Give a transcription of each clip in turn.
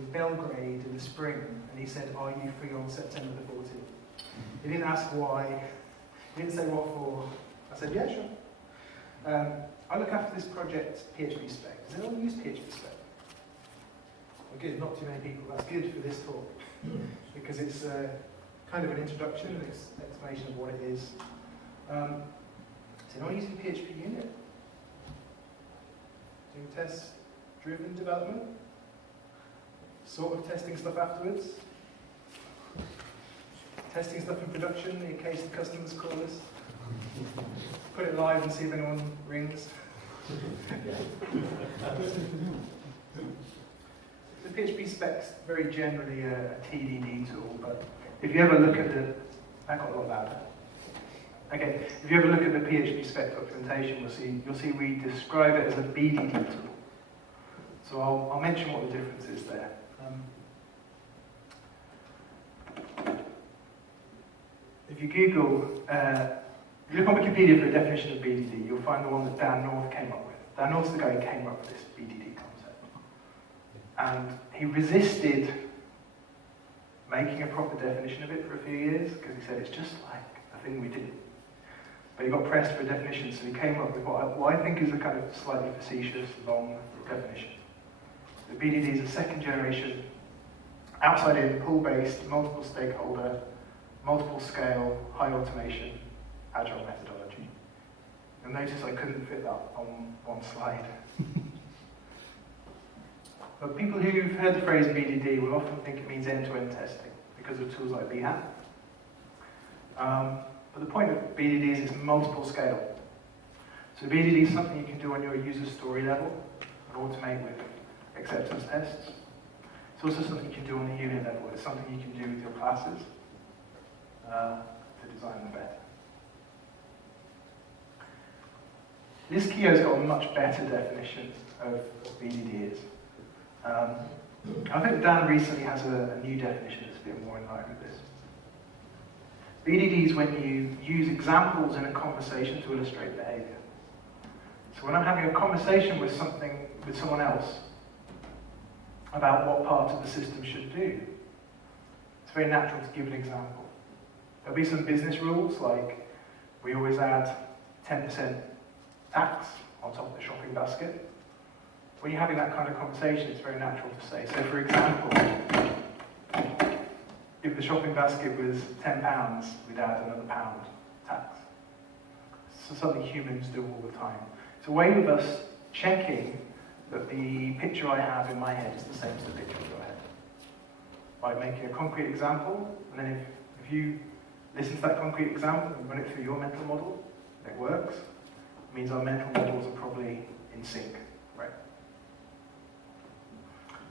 in Belgrade in the spring, and he said, "Are you free on September the 14th?" He didn't ask why, he didn't say what for. I said, "Yeah, sure." I look after this project, PHP Spec. Does anyone use PHP Spec? Well, good, not too many people. That's good for this talk, because it's kind of an introduction, an explanation of what it is. Is anyone using PHP Unit? Doing test-driven development? Sort of testing stuff afterwards? Testing stuff in production in case the customers call us? Put it live and see if anyone rings? The PHP Spec's very generally a TDD tool, but if you ever look at the... That got a lot louder. Okay, if you ever look at the PHP Spec documentation, you'll see we describe it as a BDD tool. So I'll mention what the difference is there. If you Google, if you look on Wikipedia for a definition of BDD, you'll find the one that Dan North came up with. Dan North's the guy who came up with this BDD concept. And he resisted making a proper definition of it for a few years, because he said it's just like a thing we do. But he got pressed for a definition, so he came up with what I think is a kind of slightly facetious, long definition. The BDD is a second generation, outside-in, pull-based, multiple stakeholder, multiple scale, high automation, agile methodology. You'll notice I couldn't fit that on one slide. But people who've heard the phrase BDD will often think it means end-to-end testing because of tools like BHAT. But the point of BDD is it's multiple scale. So BDD is something you can do on your user story level and automate with acceptance tests. It's also something you can do on the unit level. It's something you can do with your classes to design them better. This Keo's got a much better definition of what BDD is. I think Dan recently has a new definition that's a bit more in line with this. BDD is when you use examples in a conversation to illustrate behavior. So when I'm having a conversation with someone else about what part of the system should do, it's very natural to give an example. There'll be some business rules, like we always add 10% tax on top of the shopping basket. When you're having that kind of conversation, it's very natural to say. So for example, if the shopping basket was £10, we'd add another £1 tax. So something humans do all the time. It's a way of us checking that the picture I have in my head is the same as the picture in your head. By making a concrete example, and then if you listen to that concrete example and run it through your mental model, and it works, it means our mental models are probably in sync, right?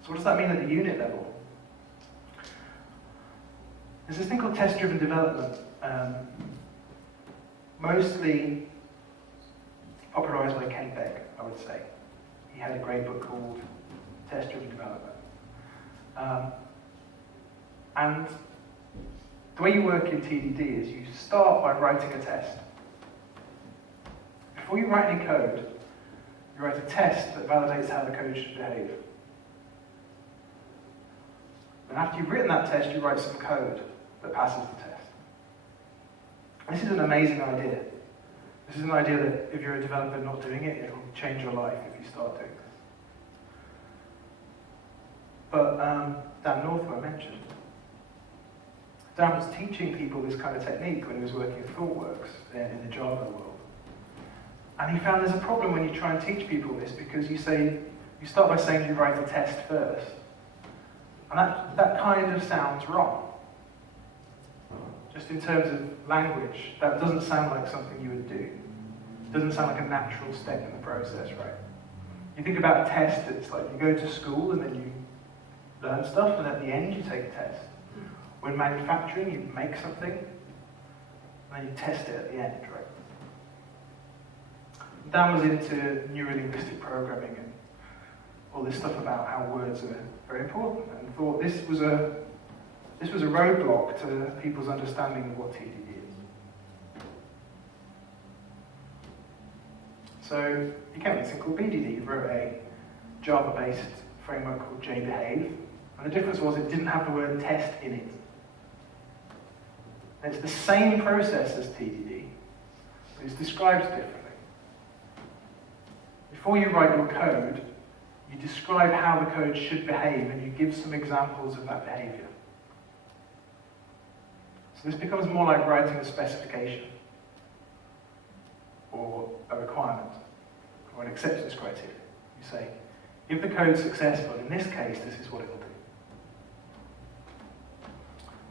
So what does that mean at the unit level? There's this thing called test-driven development, mostly popularized by Ken Beck, I would say. He had a great book called Test-Driven Development. And the way you work in TDD is you start by writing a test. Before you write any code, you write a test that validates how the code should behave. And after you've written that test, you write some code that passes the test. This is an amazing idea. This is an idea that if you're a developer not doing it, it'll change your life if you start doing this. But Dan North, who I mentioned, Dan was teaching people this kind of technique when he was working at ThoughtWorks in the Java world. And he found there's a problem when you try and teach people this, because you start by saying you write a test first. And that kind of sounds wrong. Just in terms of language, that doesn't sound like something you would do. It doesn't sound like a natural step in the process, right? You think about a test, it's like you go to school and then you learn stuff, and at the end you take a test. When manufacturing, you make something, and then you test it at the end, right? Dan was into neuro-linguistic programming and all this stuff about how words are very important, and thought this was a roadblock to people's understanding of what TDD is. So he came up with something called BDD. He wrote a Java-based framework called JBehave, And the difference was it didn't have the word test in it. And it's the same process as TDD, but it's described differently. Before you write your code, you describe how the code should behave and you give some examples of that behavior. So this becomes more like writing a specification or a requirement or an acceptance criteria. You say, if the code's successful, in this case, this is what it will do.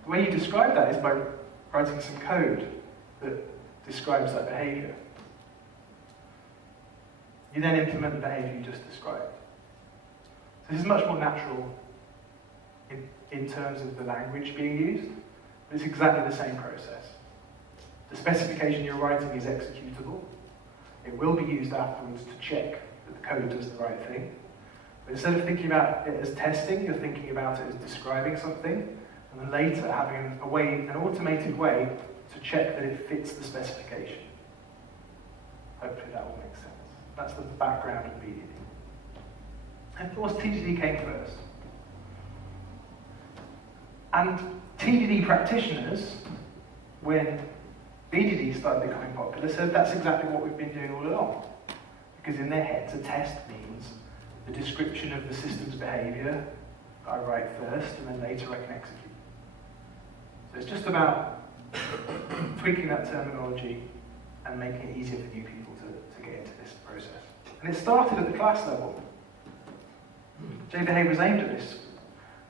The way you describe that is by writing some code that describes that behavior. You then implement the behavior you just described. So this is much more natural in terms of the language being used, but it's exactly the same process. The specification you're writing is executable. It will be used afterwards to check that the code does the right thing. But instead of thinking about it as testing, you're thinking about it as describing something, and then later having an automated way to check that it fits the specification. Hopefully that will make sense. That's the background of BDD. And of course, TDD came first. And TDD practitioners, when BDD started becoming popular, said that's exactly what we've been doing all along. Because in their heads, a test means the description of the system's behavior I write first, and then later I can execute. So it's just about tweaking that terminology and making it easier for new people to get into this process. And it started at the class level. JBehavior is aimed at this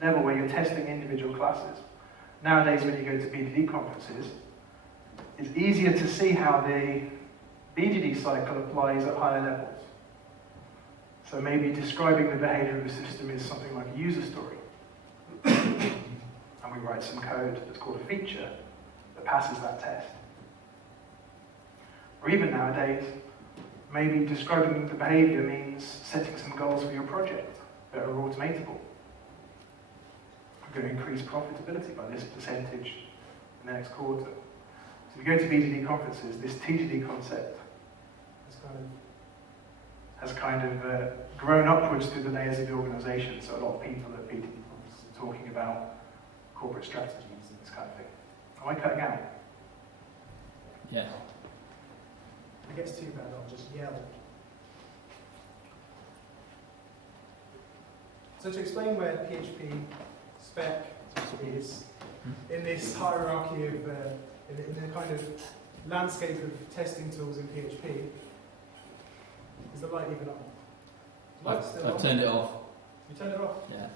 level where you're testing individual classes. Nowadays, when you go to BDD conferences, it's easier to see how the BDD cycle applies at higher levels. So maybe describing the behavior of the system is something like a user story. And we write some code that's called a feature that passes that test. Or even nowadays, maybe describing the behavior means setting some goals for your project that are automatable. We're going to increase profitability by this percentage in the next quarter. So if you go to BDD conferences, this TDD concept has kind of grown upwards through the layers of the organisation. So a lot of people at BDD conferences are talking about corporate strategies and this kind of thing. Am I cutting out? Yeah. If it gets too bad, I'll just yell. So to explain where PHP spec is in this hierarchy of, in the kind of landscape of testing tools in PHP, is the light even on? I've turned it off. You turned it off? Yeah.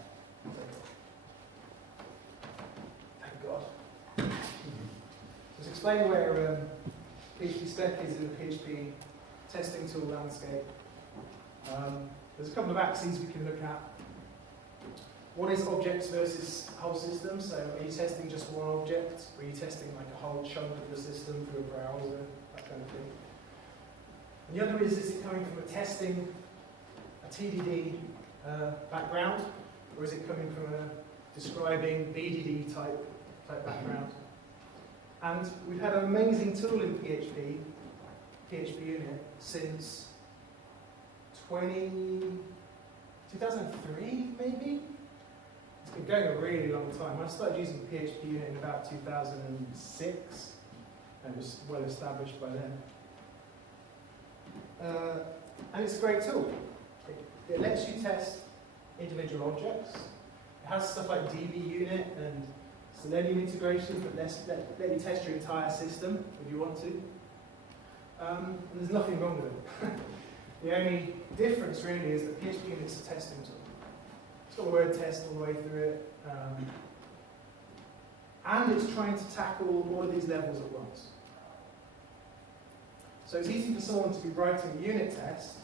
Thank God. So to explain where PHP spec is in the PHP testing tool landscape, there's a couple of axes we can look at. One is objects versus whole system. So are you testing just one object? Or are you testing like a whole chunk of the system through a browser? That kind of thing. And the other is it coming from a TDD background? Or is it coming from a describing BDD type background? And we've had an amazing tool in PHP Unit, since 2003 maybe? It's been going a really long time. I started using PHP Unit in about 2006, and it was well established by then. And it's a great tool. It lets you test individual objects. It has stuff like DB Unit and Selenium integrations that let you test your entire system if you want to. And there's nothing wrong with it. The only difference really is that PHP Unit's a testing tool. It's got the word test all the way through it. And it's trying to tackle all of these levels at once. So it's easy for someone to be writing a unit test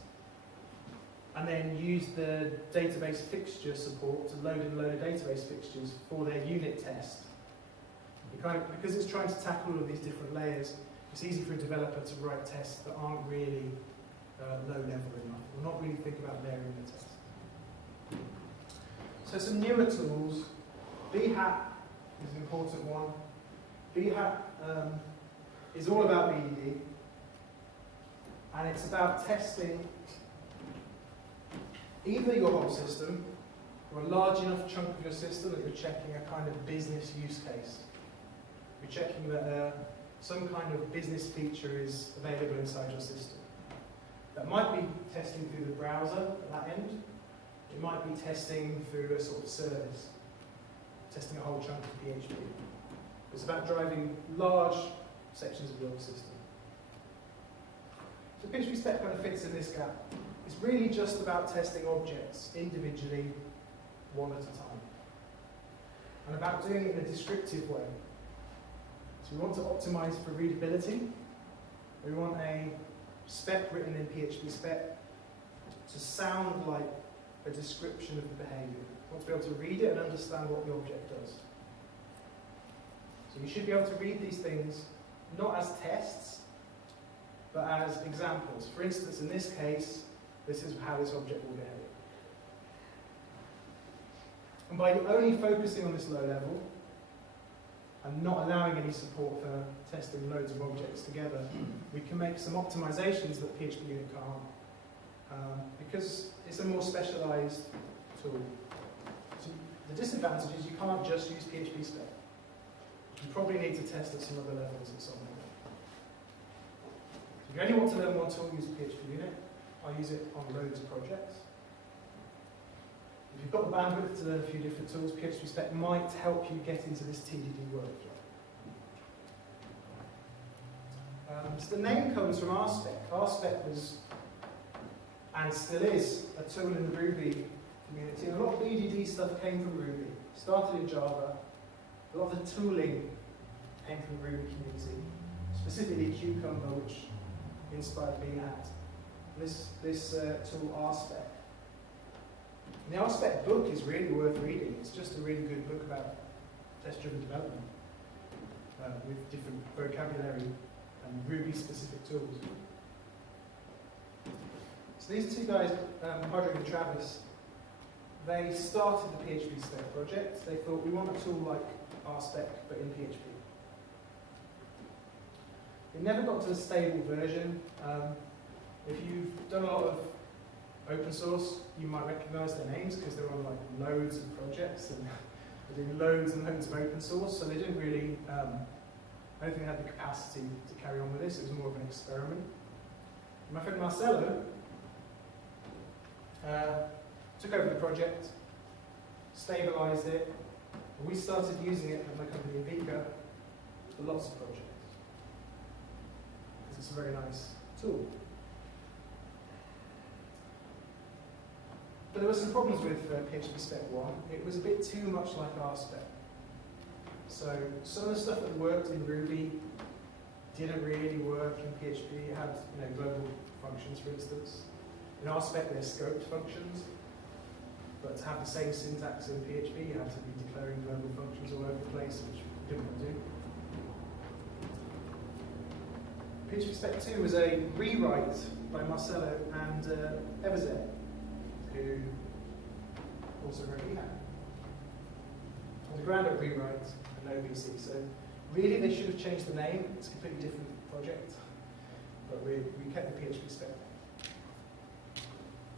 and then use the database fixture support to load and load database fixtures for their unit test. Because it's trying to tackle all of these different layers, it's easy for a developer to write tests that aren't really low level enough, or not really think about layering the test. So some newer tools, BHAT is an important one. BHAT is all about BDD, and it's about testing either your whole system or a large enough chunk of your system that you're checking a kind of business use case. You're checking that some kind of business feature is available inside your system. That might be testing through the browser at that end. It might be testing through a sort of service, testing a whole chunk of PHP. It's about driving large sections of your system. So PHP spec kind of fits in this gap. It's really just about testing objects individually, one at a time. And about doing it in a descriptive way. So we want to optimize for readability. We want a spec written in PHP spec to sound like a description of the behavior. We want to be able to read it and understand what the object does. So you should be able to read these things not as tests, but as examples. For instance, in this case, this is how this object will behave. And by only focusing on this low level, and not allowing any support for testing loads of objects together, we can make some optimizations that PHP Unit can't, because it's a more specialized tool. So the disadvantage is you can't just use PHP spec. You probably need to test at some other levels at some point. So if you only want to learn one tool, use PHP Unit. I use it on loads of projects. If you've got the bandwidth to learn a few different tools, PHP spec might help you get into this TDD workflow. So the name comes from RSpec. RSpec was, and still is, a tool in the Ruby community. And a lot of BDD stuff came from Ruby. Started in Java. A lot of the tooling came from the Ruby community, specifically Cucumber, which inspired me at this tool RSpec. And the RSpec book is really worth reading. It's just a really good book about test-driven development with different vocabulary and Ruby-specific tools. So these two guys, Padraig and Travis, they started the PHP spec project. They thought, we want a tool like RSpec, but in PHP. It never got to a stable version. If you've done a lot of open source, you might recognize their names because they're on like loads of projects and they're doing loads and loads of open source, so they didn't really, I don't think they had the capacity to carry on with this. It was more of an experiment. My friend Marcelo took over the project, stabilized it, and we started using it at my company Vika for lots of projects. Because it's a very nice tool. But there were some problems with PHP Spec 1. It was a bit too much like RSpec. So some of the stuff that worked in Ruby didn't really work in PHP. It had global functions, for instance. In RSpec, there's scoped functions. But to have the same syntax in PHP, you have to be declaring global functions all over the place, which we didn't want to do. PHP Spec 2 was a rewrite by Marcelo and Everzet, who also wrote EHAC. It was a ground-up rewrite and no PC, so really they should have changed the name. It's a completely different project, but we kept the PHP spec.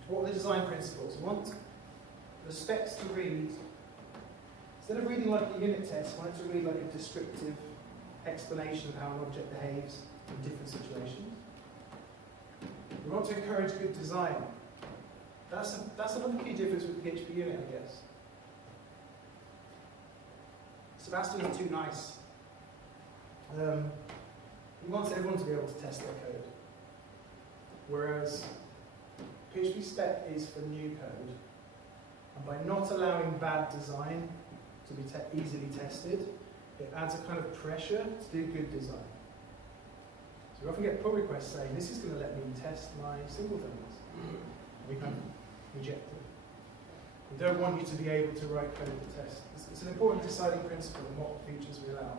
What are the design principles? We want the specs to read, instead of reading like a unit test, we want it to read like a descriptive explanation of how an object behaves in different situations. We want to encourage good design. That's another key difference with PHP Unit, I guess. Sebastian is too nice. He wants everyone to be able to test their code. Whereas PHP Spec is for new code. And by not allowing bad design to be easily tested, it adds a kind of pressure to do good design. So we often get pull requests saying, this is going to let me test my singletons. We kind of reject it. We don't want you to be able to write code to test. It's an important deciding principle in what features we allow.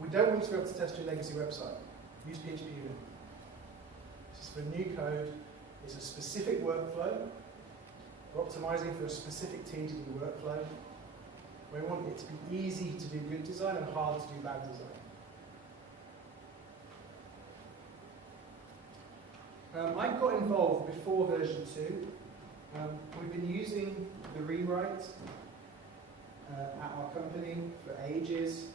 We don't want you to be able to test your legacy website. Use PHP Unit. This is for new code. It's a specific workflow. We're optimizing for a specific TDD workflow. We want it to be easy to do good design and hard to do bad design. I got involved before version 2 We've been using the rewrite at our company for ages,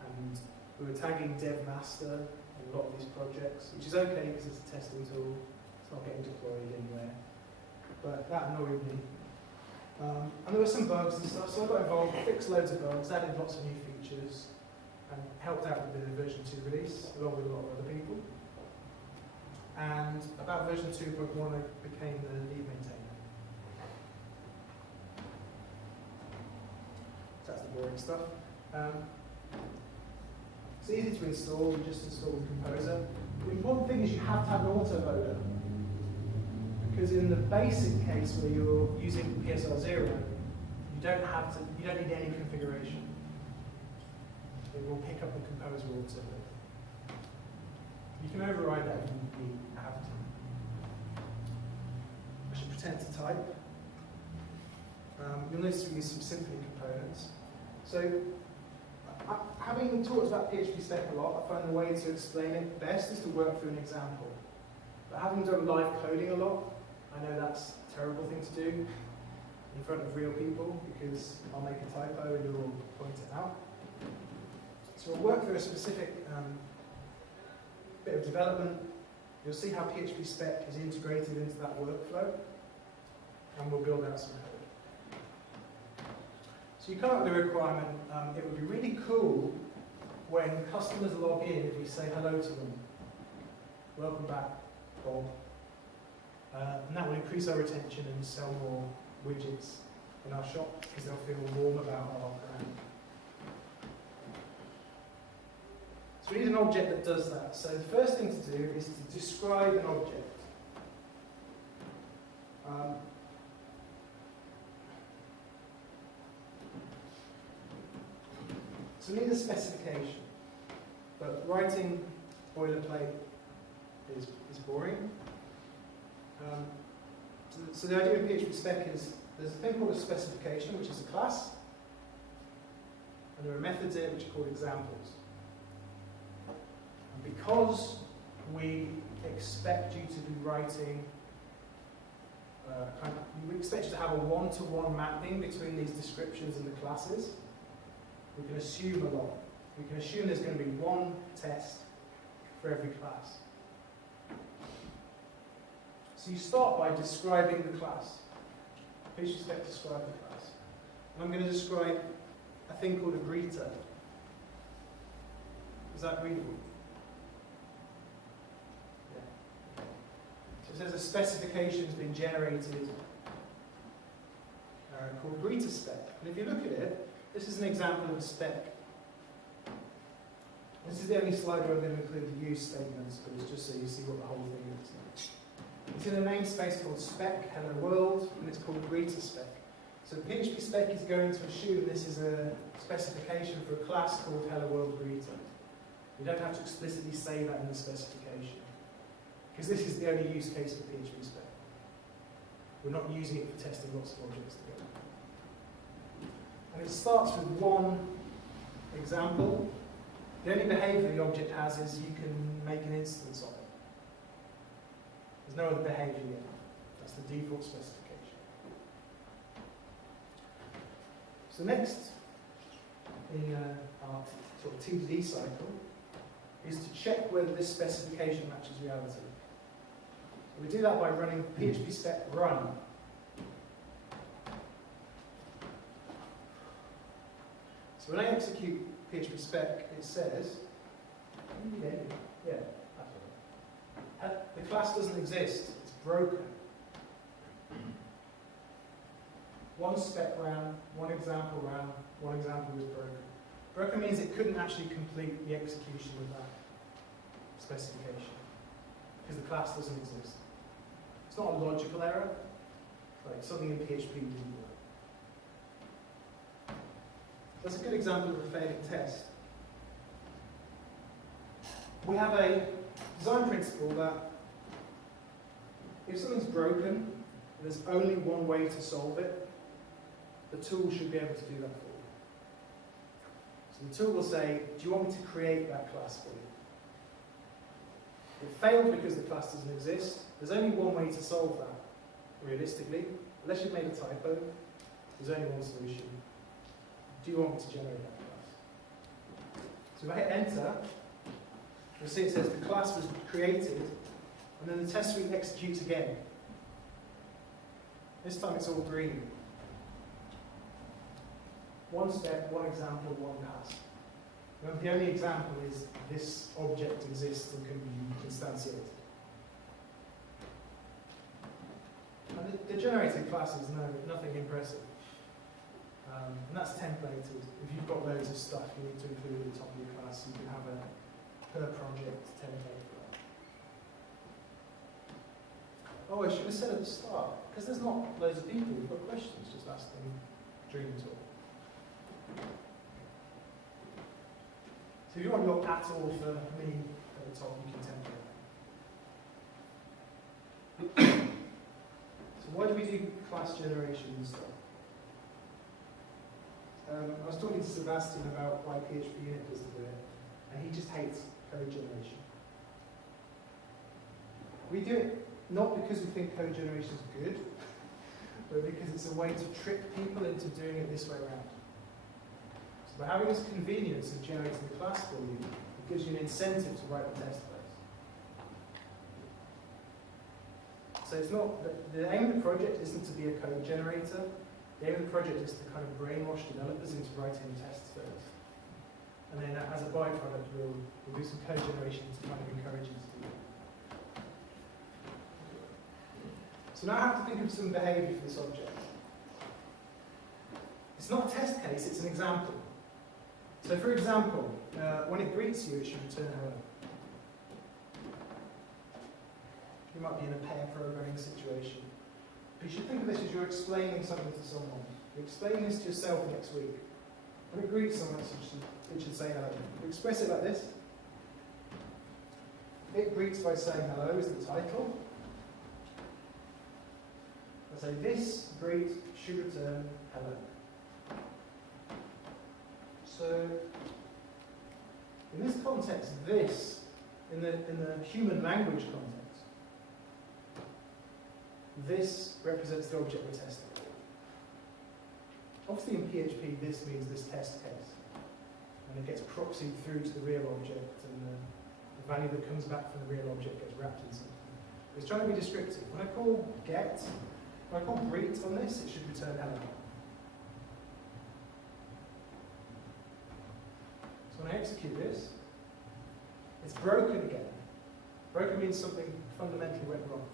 and we were tagging dev master in a lot of these projects, which is okay because it's a testing tool, it's not getting deployed anywhere, but that annoyed me. And there were some bugs and stuff, so I got involved, fixed loads of bugs, added lots of new features, and helped out with the version 2 release, along with a lot of other people. And about version 2.1, I became the lead maintainer. So that's the boring stuff. It's easy to install, you just install the composer. The important thing is you have to have an autoloader. Because in the basic case where you're using PSR0, you don't need any configuration. It will pick up the composer autoloader. You can override that if you have to. I should pretend to type. You'll notice we use some Symfony components. So, having talked about PHP spec a lot, I find the way to explain it best is to work through an example. But having done live coding a lot, I know that's a terrible thing to do in front of real people because I'll make a typo and you'll point it out. So we'll work through a specific bit of development. You'll see how PHP spec is integrated into that workflow, and we'll build out some code. So you come up with a requirement. It would be really cool when customers log in if we say hello to them. Welcome back, Bob. And that will increase our retention and sell more widgets in our shop because they'll feel warm about our brand. So we need an object that does that. So the first thing to do is to describe an object. So we need a specification, but writing boilerplate is boring. So the idea of PHP spec is there's a thing called a specification, which is a class, and there are methods in it which are called examples. And because we expect you to be writing, we expect you to have a one-to-one mapping between these descriptions and the classes, we can assume a lot. We can assume there's going to be one test for every class. So you start by describing the class. PHP spec describe the class. And I'm going to describe a thing called a greeter. Is that readable? Yeah. So it says a specification has been generated called greeter spec. And if you look at it, this is an example of a spec. This is the only slide where I'm going to include the use statements, but it's just so you see what the whole thing is. It's in a namespace called spec, hello world, and it's called greeter spec. So PHP spec is going to assume this is a specification for a class called hello world greeter. You don't have to explicitly say that in the specification, because this is the only use case for PHP spec. We're not using it for testing lots of objects together. And it starts with one example. The only behavior the object has is you can make an instance of it. There's no other behavior yet. That's the default specification. So next, in our sort of TDD cycle, is to check whether this specification matches reality. So we do that by running PHP spec run. So when I execute PHP spec, it says, the class doesn't exist, it's broken. One spec ran, one example ran, one example was broken. Broken means it couldn't actually complete the execution of that specification, because the class doesn't exist. It's not a logical error, like something in PHP didn't work. That's a good example of a failing test. We have a design principle that if something's broken, and there's only one way to solve it, the tool should be able to do that for you. So the tool will say, do you want me to create that class for you? It failed because the class doesn't exist. There's only one way to solve that. realistically, unless you've made a typo, there's only one solution. Do you want me to generate that class? So if I hit enter, you'll see it says the class was created, and then the test suite executes again. This time it's all green. One step, one example, one pass. Remember, the only example is this object exists and can be instantiated. And the generated class is nothing impressive. And that's templated. If you've got loads of stuff you need to include at the top of your class, you can have a per project template for that. Oh, I should have said at the start, because there's not loads of people who've got questions, just ask them during the talk. So if you want your at all for me at the top, you can template. So why do we do class generation and stuff? I was talking to Sebastian about why PHP Unit doesn't do it, and he just hates code generation. We do it not because we think code generation is good, but because it's a way to trick people into doing it this way around. So by having this convenience of generating the class for you, it gives you an incentive to write the test place. So it's not, the aim of the project isn't to be a code generator. The aim of the project is to kind of brainwash developers into writing tests first. And then as a byproduct, we'll do some code generation to kind of encourage you to do it. So now I have to think of some behavior for this object. It's not a test case, it's an example. So for example, when it greets you, it should return hello. You might be in a pair programming situation. But you should think of this as you're explaining something to someone. You're explaining this to yourself next week. When it greets someone, it should say hello. You express it like this. It greets by saying hello is the title. I say this greet should return hello. So in this context, this, in the human language context, this represents the object we're testing. Obviously in PHP this means this test case. And it gets proxied through to the real object, and the value that comes back from the real object gets wrapped in something. It's trying to be descriptive. When I call get, when I call greet on this, it should return hello. So when I execute this, it's broken again. Broken means something fundamentally went wrong.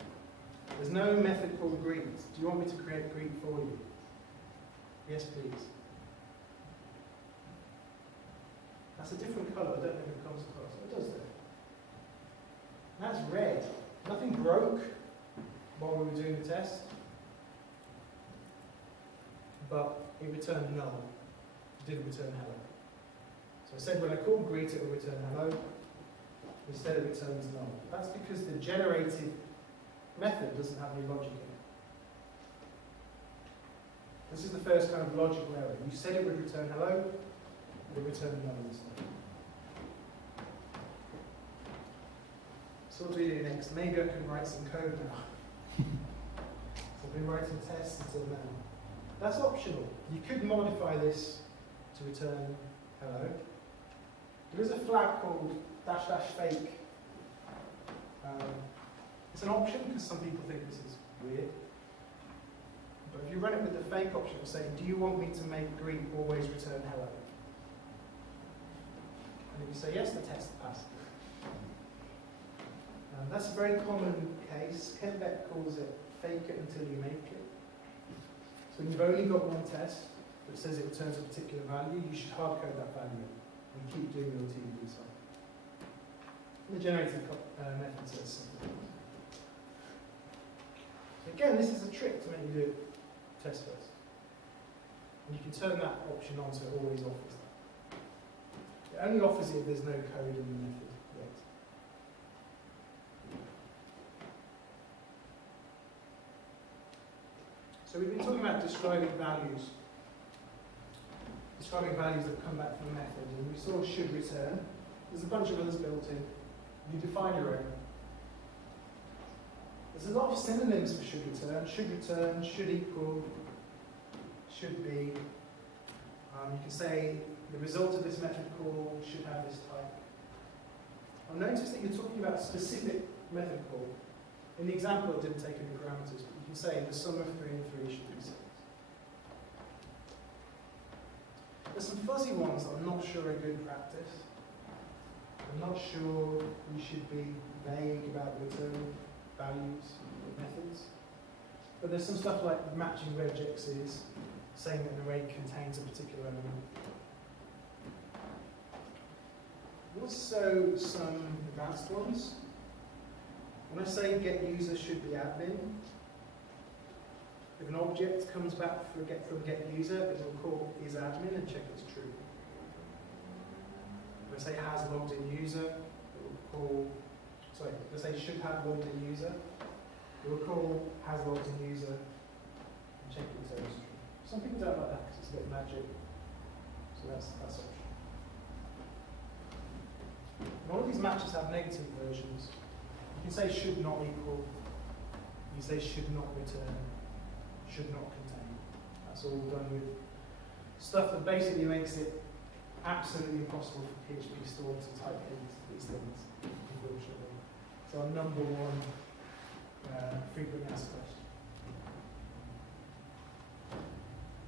There's no method called greet. Do you want me to create greet for you? Yes, please. That's a different colour. I don't know if it comes across. It does though. That's red. Nothing broke while we were doing the test, but it returned null. It didn't return hello. So I said when I call greet, it will return hello. Instead, it returns null. That's because the generated method doesn't have any logic in it. This is the first kind of logical error. You said it would return hello, it returned null instead. So what do we do next? Maybe I can write some code now. So I've been writing tests until now. That's optional. You could modify this to return hello. There is a flag called --fake. It's an option because some people think this is weird. But if you run it with the fake option, it'll say, do you want me to make greet always return hello? And if you say yes, the test passes. That's a very common case. Ken Beck calls it fake it until you make it. So when you've only got one test that says it returns a particular value, you should hardcode that value and keep doing your until you do so. The generated method says something. Again, this is a trick to make you do it test first. And you can turn that option on so it always offers that. It only offers it if there's no code in the method yet. So we've been talking about describing values. Describing values that come back from the method. And we saw should return. There's a bunch of others built in. You define your own. There's a lot of synonyms for should return, should equal, should be. You can say the result of this method call should have this type. I've noticed that you're talking about a specific method call. In the example, it didn't take any parameters, but you can say the sum of 3 and 3 should be 6. There's some fuzzy ones that I'm not sure are good practice. I'm not sure we should be vague about return values or methods. But there's some stuff like matching regexes, saying that an array contains a particular element. Also some advanced ones. When I say get user should be admin, if an object comes back from get user, it will call is admin and check it's true. If I say has logged in user, it will call, sorry, if I say should have logged in user, it will call has logged in user and check it's true. Some people don't like that because it's a bit magic, so that's optional. And all of these matches have negative versions. You can say should not equal, you say should not return, should not contain. That's all done with stuff that basically makes it absolutely impossible for PHP store to type in these things, unfortunately. So our number one frequently asked question.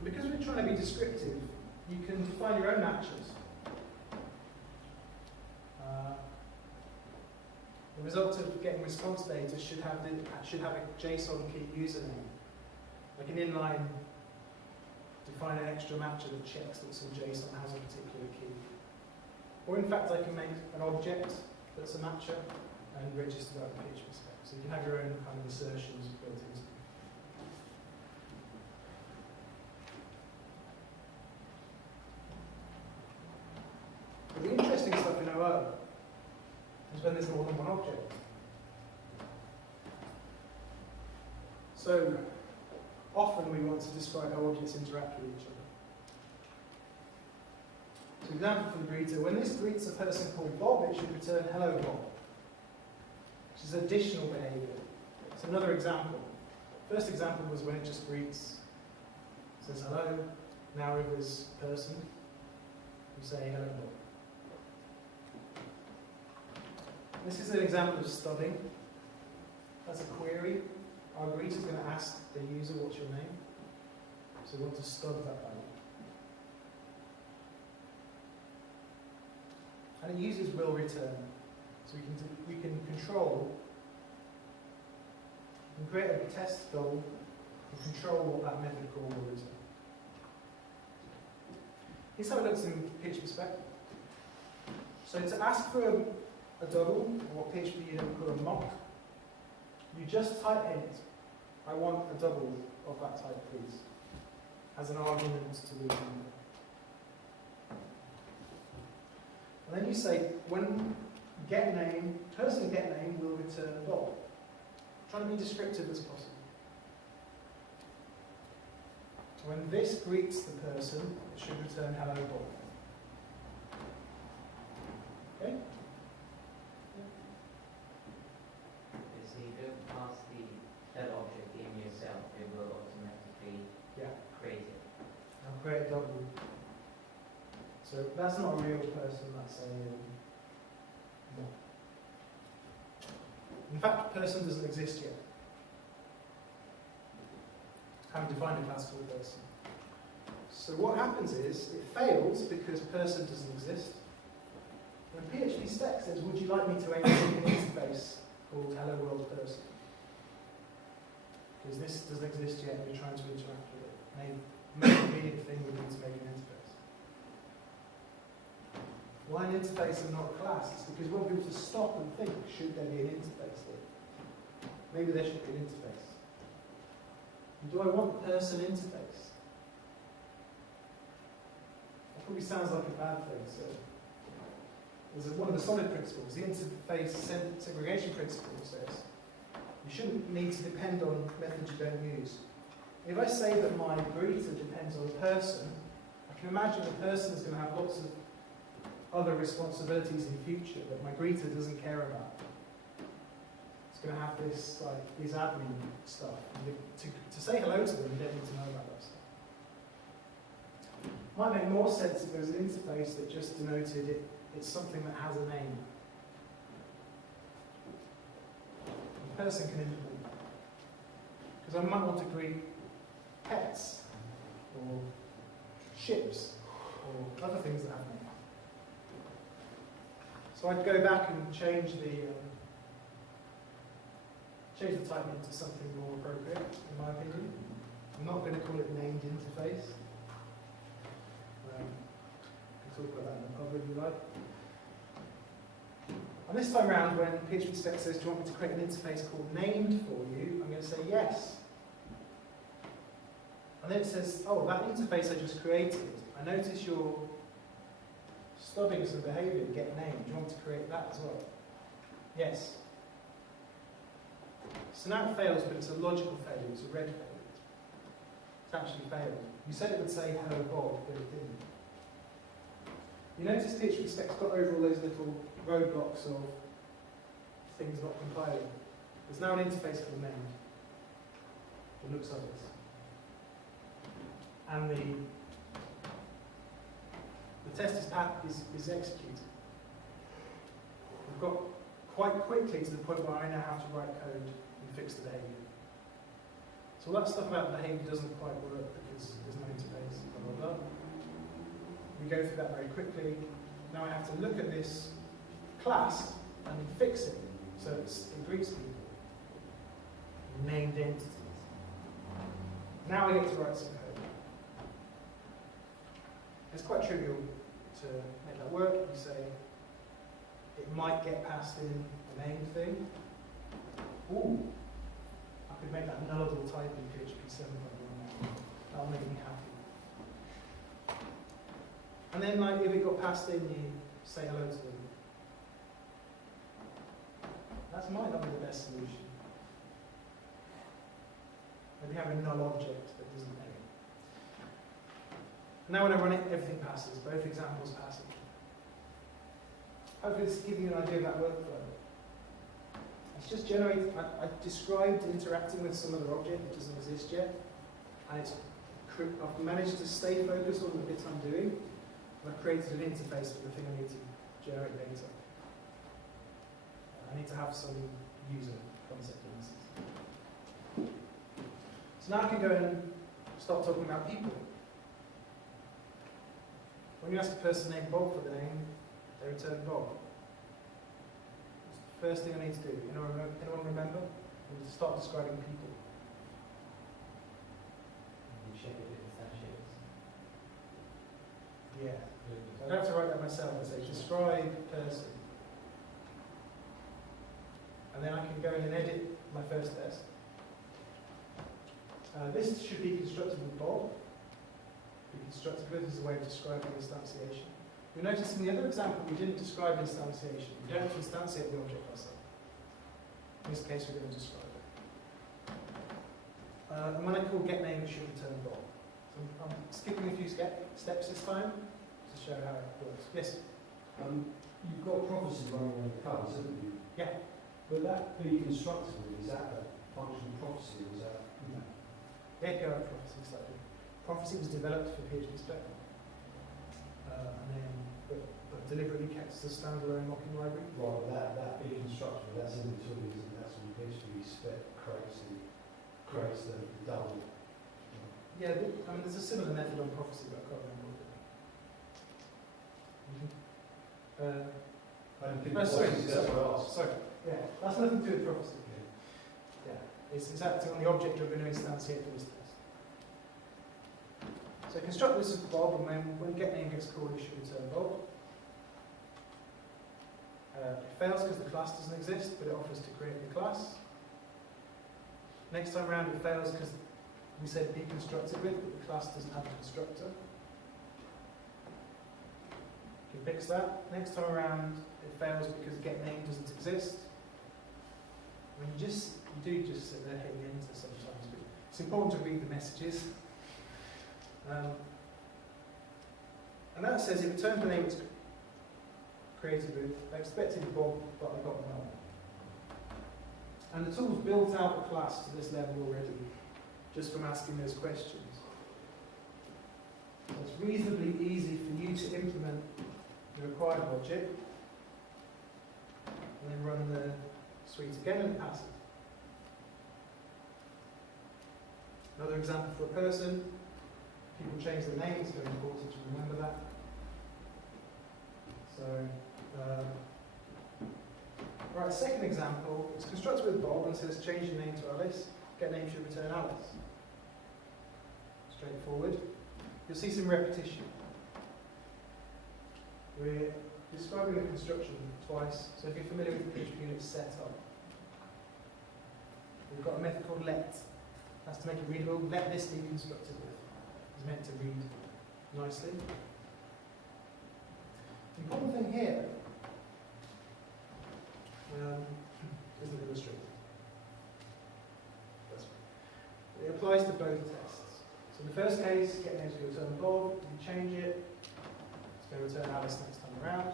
Because we're trying to be descriptive, you can define your own matches. The result of getting response data should have a JSON key username. Like an inline, define an extra matcher that checks that some JSON has a particular key. Or in fact, I can make an object that's a matcher and register that in PHP spec. So you can have your own kind of assertions built into it. But the interesting stuff in OO is when there's more than one object. So often we want to describe how objects interact with each other. So example for the greeter, when this greets a person called Bob, it should return hello Bob, which is additional behavior. It's another example. First example was when it just greets, says hello. Now if there's person, you say hello Bob. This is an example of stubbing. That's a query. Our greeter is going to ask the user, what's your name? So we want to stub that value. And it uses will return. So we can control, we can create a test goal and control what that method call will return. Here's how it looks in PHP spec. So to ask for a double, or what PHP you don't call a mock, you just type int, I want a double of that type, please, as an argument to the number. And then you say, when get name, person get name will return Bob. Trying to be descriptive as possible. When this greets the person, it should return hello Bob. Okay? So you don't pass that object in yourself, it will automatically create it. I'll create a double. So that's not a real person, that's a mock. In fact, person doesn't exist yet. I haven't defined a class called person. So what happens is, it fails because person doesn't exist. And PHP spec says, would you like me to make an interface called hello world person? Because this doesn't exist yet and we're trying to interact with it. And the most immediate thing would be to make an interface. Why an interface and not a class? It's because we want people to stop and think, should there be an interface here? Maybe there should be an interface. And do I want person interface? That probably sounds like a bad thing. So there's one of the solid principles, the interface segregation principle says, you shouldn't need to depend on methods you don't use. If I say that my greeter depends on a person, I can imagine the person is going to have lots of other responsibilities in the future that my greeter doesn't care about. It's going to have this, like, these admin stuff. And to say hello to them, you don't need to know about that stuff. Might make more sense if there was an interface that just denoted it's something that has a name. A person can implement that. Because I might want to greet pets, or ships, or other things that have names. So I'd go back and change the type into something more appropriate, in my opinion. I'm not going to call it named interface. We can talk about that in the pub if you like. And this time around, when PHP spec says, do you want me to create an interface called named for you, I'm going to say yes. And then it says, oh, that interface I just created, I notice you're stubbing some behavior, get named. Do you want to create that as well? Yes. So now it fails, but it's a logical failure, it's a red failure. It's actually failed. You said it would say hello Bob, but it didn't. You notice PHP spec's got over all those little roadblocks of things not compiling. There's now an interface called named. It looks like this. And the test is executed. We've got quite quickly to the point where I know how to write code and fix the behavior. So all that stuff about the behavior doesn't quite work because there's no interface, blah, blah, blah. We go through that very quickly. Now I have to look at this class and fix it so it greets people. Named entities. Now I get to write some code. It's quite trivial to make that work. You say it might get passed in a named thing. Ooh, I could make that nullable type in PHP 7. That'll make me happy. And then, like, if it got passed in, you say hello to them. That might not be the best solution. Maybe have a null object that doesn't name it. Now when I run it, everything passes. Both examples pass it. Hopefully this is giving you an idea of that workflow. It's just generated, I described interacting with some other object that doesn't exist yet. And I've managed to stay focused on the bit I'm doing. And I've created an interface for the thing I need to generate data. I need to have some user concept in this. So now I can go and start talking about people. When you ask a person named Bob for the name, they return Bob. It's the first thing I need to do. Anyone remember? I need to start describing people. You check it with instantiates. Yeah. So I don't have to write that myself. I say describe person. And then I can go in and edit my first test. This should be constructed with Bob. Be constructed with is a way of describing instantiation. You'll notice in the other example we didn't describe instantiation. We don't have to instantiate the object ourselves. In this case we're going to describe it. And when I call getName it should return Bob. So I'm skipping a few steps this time to show how it works. Yes? You've got prophecy running on the cars, haven't you? Yeah. But that be constructible, is that a function prophecy, or is that... No. The API prophecy is slightly. Prophecy was developed for PHP spec. And then, but deliberately kept as a standalone mocking library. Right, that be constructible, that's in the tool, isn't it? That's when PHP spec creates the double. Yeah, I mean, there's a similar method on prophecy, but I can't remember what it is. I don't think sorry, that's what I asked. Sorry. Yeah, that's nothing to do with prophecy. Yeah, it's acting on the object you're going to instantiate for this test. So construct this with Bob, and when getName gets called, it should return Bob. It fails because the class doesn't exist, but it offers to create the class. Next time around, it fails because we said be constructed with, but the class doesn't have a constructor. You can fix that. Next time around, it fails because getName doesn't exist. I mean, you do just sit there hitting enter sometimes, but it's important to read the messages. And that says it returns the name it's created with. I expected Bob, but I got null. And the tool's built out the class to this level already, just from asking those questions. So it's reasonably easy for you to implement the required logic, and then run the suite again and it passes. Another example for a person, people change their name, it's very important to remember that. So, right, second example, it's constructed with Bob and says change your name to Alice, get name should return Alice. Straightforward. You'll see some repetition. We're describing the construction twice, so if you're familiar with the PHP unit setup, we've got a method called let. That's to make it readable. Let this be constructed with. It's meant to read nicely. The important thing here is the illustrator. It applies to both tests. So in the first case, get name to return Bob. You change it. It's going to return Alice next time around.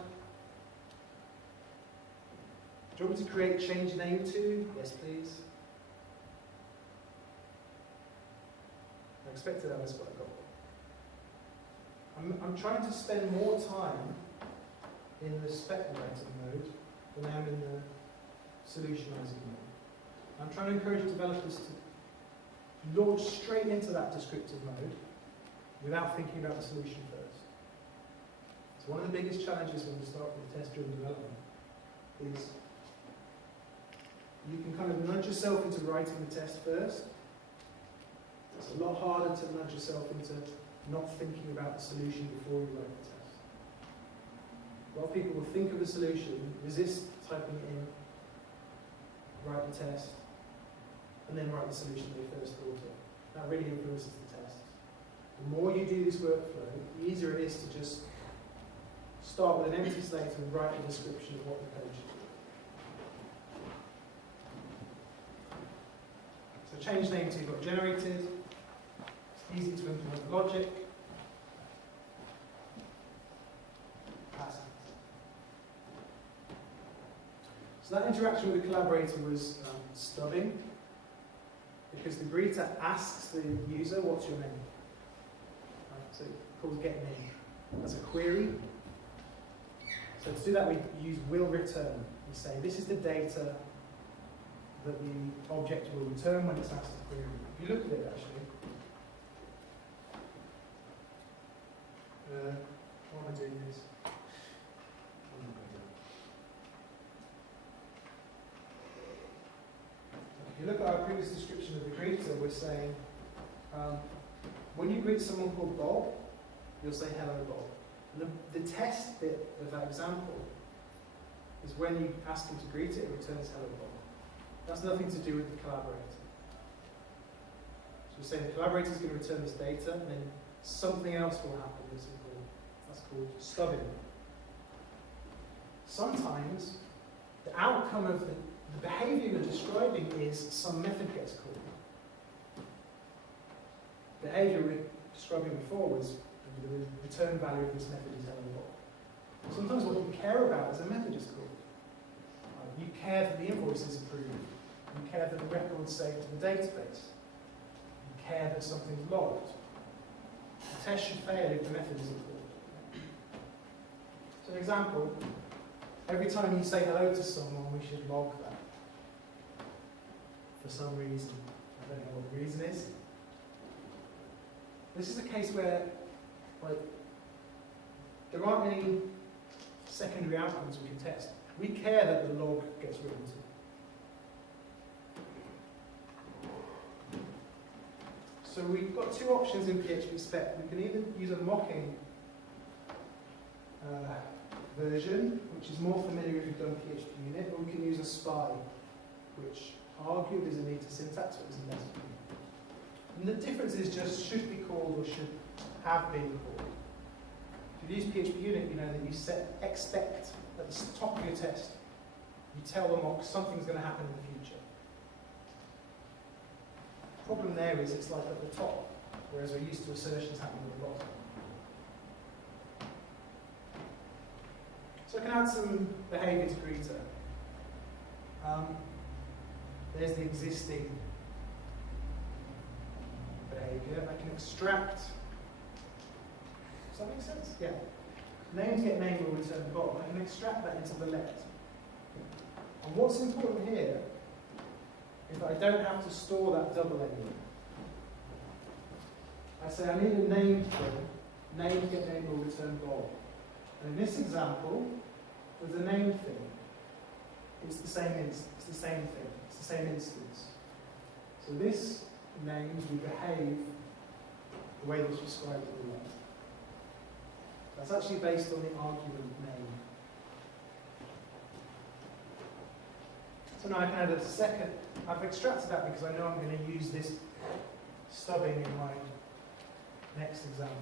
Do you want me to create change name to? Yes, please. I expected Alice, but I got one. I'm trying to spend more time in the speculating mode than I am in the solutionizing mode. I'm trying to encourage developers to launch straight into that descriptive mode without thinking about the solution first. So one of the biggest challenges when you start with test-driven development is you can kind of nudge yourself into writing the test first. It's a lot harder to nudge yourself into not thinking about the solution before you write the test. A lot of people will think of a solution, resist typing it in, write the test, and then write the solution they first thought of. That really influences the test. The more you do this workflow, the easier it is to just start with an empty slate and write a description of what the code should do. So change name to got generated. It's easy to implement the logic. Pass. So that interaction with the collaborator was stubbing, because the greeter asks the user, what's your name? So it calls get name as a query. So to do that, we use will return. We say this is the data that the object will return when it's asked to query. If you look at it, actually, why am I doing this? If you look at our previous description of the greeter, we're saying when you greet someone called Bob, you'll say hello, Bob. And the test bit of that example is when you ask him to greet it, it returns hello, Bob. That's nothing to do with the collaborator. So we're saying the collaborator is going to return this data, and then something else will happen. That's called stubbing. Sometimes the outcome of the behavior you're describing is some method gets called. The behavior we were describing before was the return value of this method is hello Bob. Sometimes what you care about is a method is called. You care that the invoice is approved. You care that the record's saved to the database. You care that something's logged. The test should fail if the method isn't called. So an example, every time you say hello to someone, we should log that. For some reason. I don't know what the reason is. This is a case where there aren't any secondary outcomes we can test. We care that the log gets written to. So we've got two options in PHP spec. We can either use a mocking version, which is more familiar if you've done PHP unit, or we can use a spy, which arguably is a neater syntax, but isn't less. And the difference is just should be called or should have been called. If you use PHP unit, you know that you set expect at the top of your test. You tell the mock something's going to happen in the future. The problem there is it's like at the top, whereas we're used to assertions happening at the bottom. So I can add some behaviour to greeter. There's the existing behavior. I can extract. Does that make sense? Yeah. Names get named will return Bob. I can extract that into the let. And what's important here is that I don't have to store that double anymore. I say I need a named thing. Names get named will return Bob. And in this example, with the named thing, it's the same thing. It's the same instance. So this name will behave the way that's described below. That's actually based on the argument name. So now I can add a second. I've extracted that because I know I'm going to use this stubbing in my next example.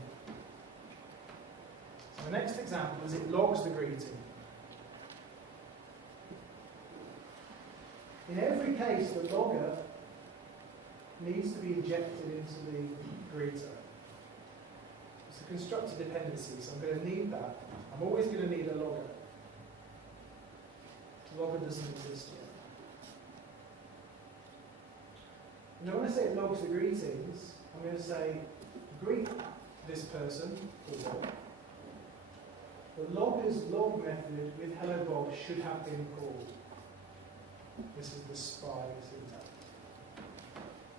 So the next example is it logs the greeting. In every case, the logger needs to be injected into the greeter. It's a constructor dependency, so I'm going to need that. I'm always going to need a logger. The logger doesn't exist yet. Now when I say it logs the greetings, I'm going to say greet this person, or Bob. The logger's log method with hello Bob should have been called. This is the spy syntax.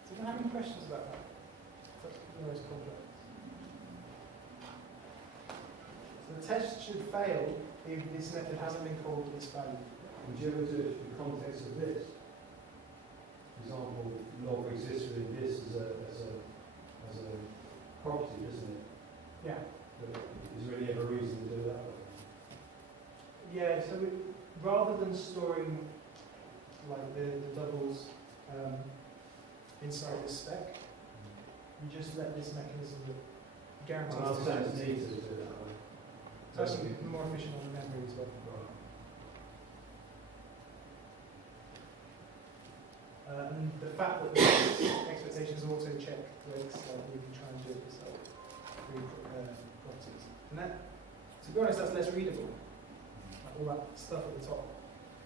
Do you have any questions about that? That's the most complex. So the test should fail if this method hasn't been called with this value. Would you ever do it in the context of this? For example, log exists within this as a property, isn't it? Yeah. But is there any other reason to do it that way? Yeah, so rather than storing like the doubles inside the spec, you just let this mechanism that guarantees I'm to saying it's needed to do it that way. It's actually more efficient on the memory as well. And the fact that the expectations auto check breaks, we can try and do it yourself through properties. And that, to be honest, that's less readable. Like all that stuff at the top.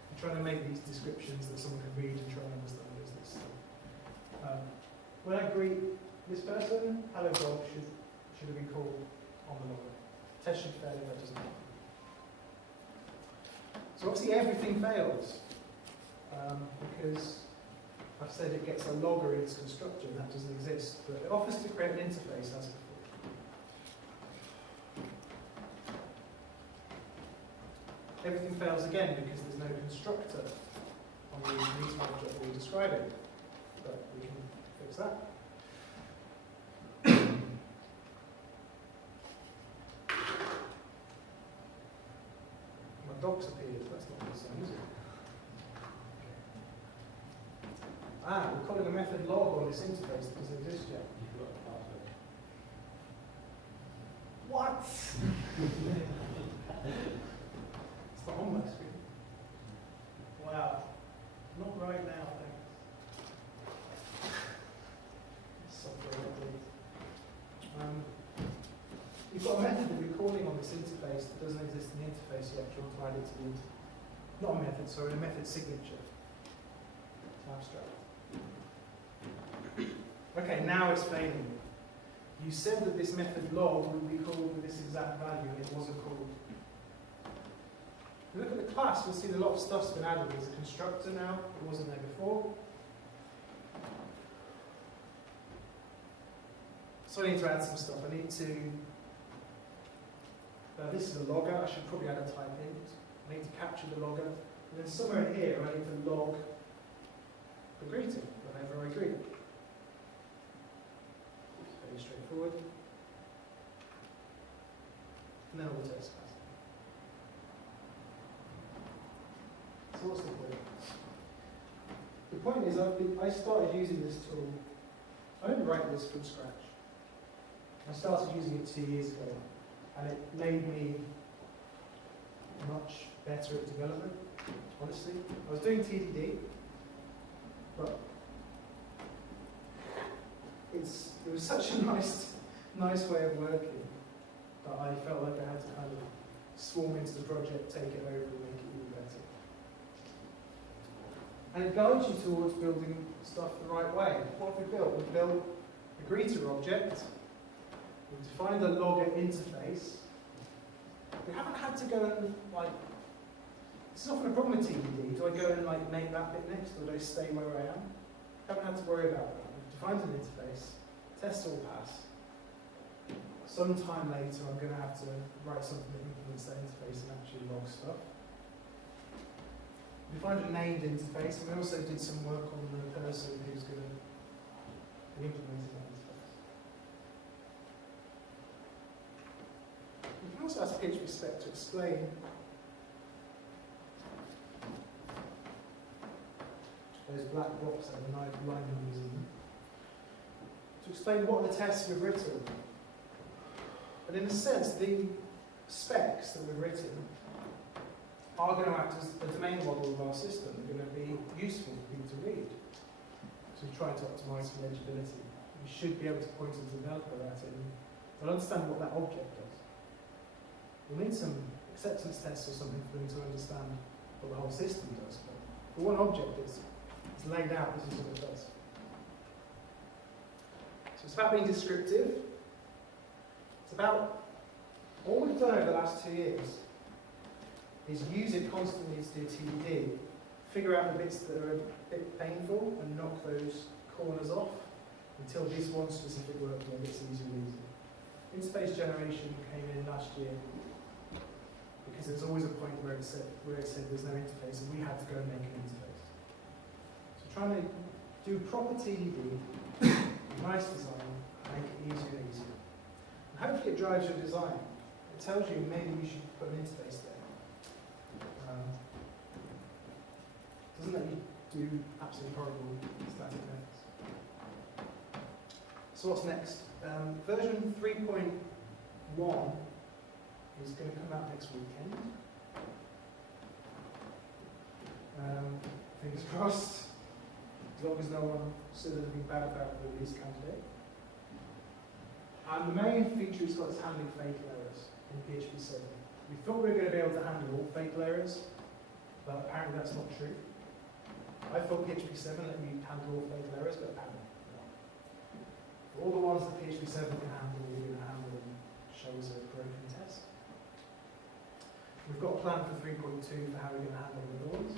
I'm trying to make these descriptions that someone can read and try and understand what is this stuff. When I greet this person, hello Bob should have been called on the logger. Test should fail if that doesn't happen. So obviously everything fails because I've said it gets a logger in its constructor and that doesn't exist, but it offers to create an interface as before. Everything fails again because there's no constructor on the meeting object that we're describing, but we can fix that. My docs appeared, that's not the same, is it? Ah, we're calling a method log on this interface that doesn't exist yet. You've got a password. What? It's not on my screen. Wow. Not right now, thanks. Software update. You've got a method that we're calling on this interface that doesn't exist in the interface yet. Do you want to add it to the not a method, sorry, a method signature. It's abstract. Okay, now it's failing. You said that this method log would be called with this exact value, and it wasn't called. If you look at the class, you'll see that a lot of stuff's been added. There's a constructor now, it wasn't there before. So I need to add some stuff. I need to, this is a logger, I should probably add a type int. I need to capture the logger. And then somewhere in here, I need to log the greeting whenever I greet. Very straightforward. And then all the text pass. So what's the point? The point is I started using this tool. I didn't write this from scratch. I started using it 2 years ago, and it made me much better at development, honestly. I was doing TDD, but it was such a nice way of working that I felt like I had to kind of swarm into the project, take it over, and make it even better. And it guides you towards building stuff the right way. What have we built? We've built a greeter object. We've defined a logger interface. We haven't had to go and, like, this is often a problem with TDD. Do I go and, like, make that bit next, or do I stay where I am? Haven't had to worry about that. We've defined an interface. Tests all pass. Sometime later, I'm going to have to write something that implements that interface and actually log stuff. We defined a named interface, and we also did some work on the person who's going to be implementing that interface. We can also ask PHP spec to explain those black blocks that have line numbers in them, to explain what are the tests we've written. But in a sense, the specs that we've written are going to act as the domain model of our system. They're going to be useful for people to read. So we try to optimize for legibility. We should be able to point to the developer at it and they'll understand what that object does. We'll need some acceptance tests or something for them to understand what the whole system does. But for one object, it's laid out, this is what it does. So it's about being descriptive. It's about, all we've done over the last 2 years is use it constantly to do TDD, figure out the bits that are a bit painful and knock those corners off until this one specific workflow gets easier and easier. Interface generation came in last year because there's always a point where it said there's no interface and we had to go and make an interface. So trying to do proper TDD, nice design, make it easier and easier. And hopefully it drives your design. It tells you maybe you should put an interface there. Doesn't let you do absolutely horrible static methods. So what's next? Version 3.1 is going to come out next weekend. Fingers crossed, as long as no one said anything bad about the release candidate. And the main feature it's got is handling fatal errors in PHP 7. We thought we were going to be able to handle all fatal errors, but apparently that's not true. I thought PHP 7 let me handle all fatal errors, but apparently not. For all the ones that PHP 7 can handle, we're going to handle and show us a broken test. We've got a plan for 3.2 for how we're going to handle the other ones.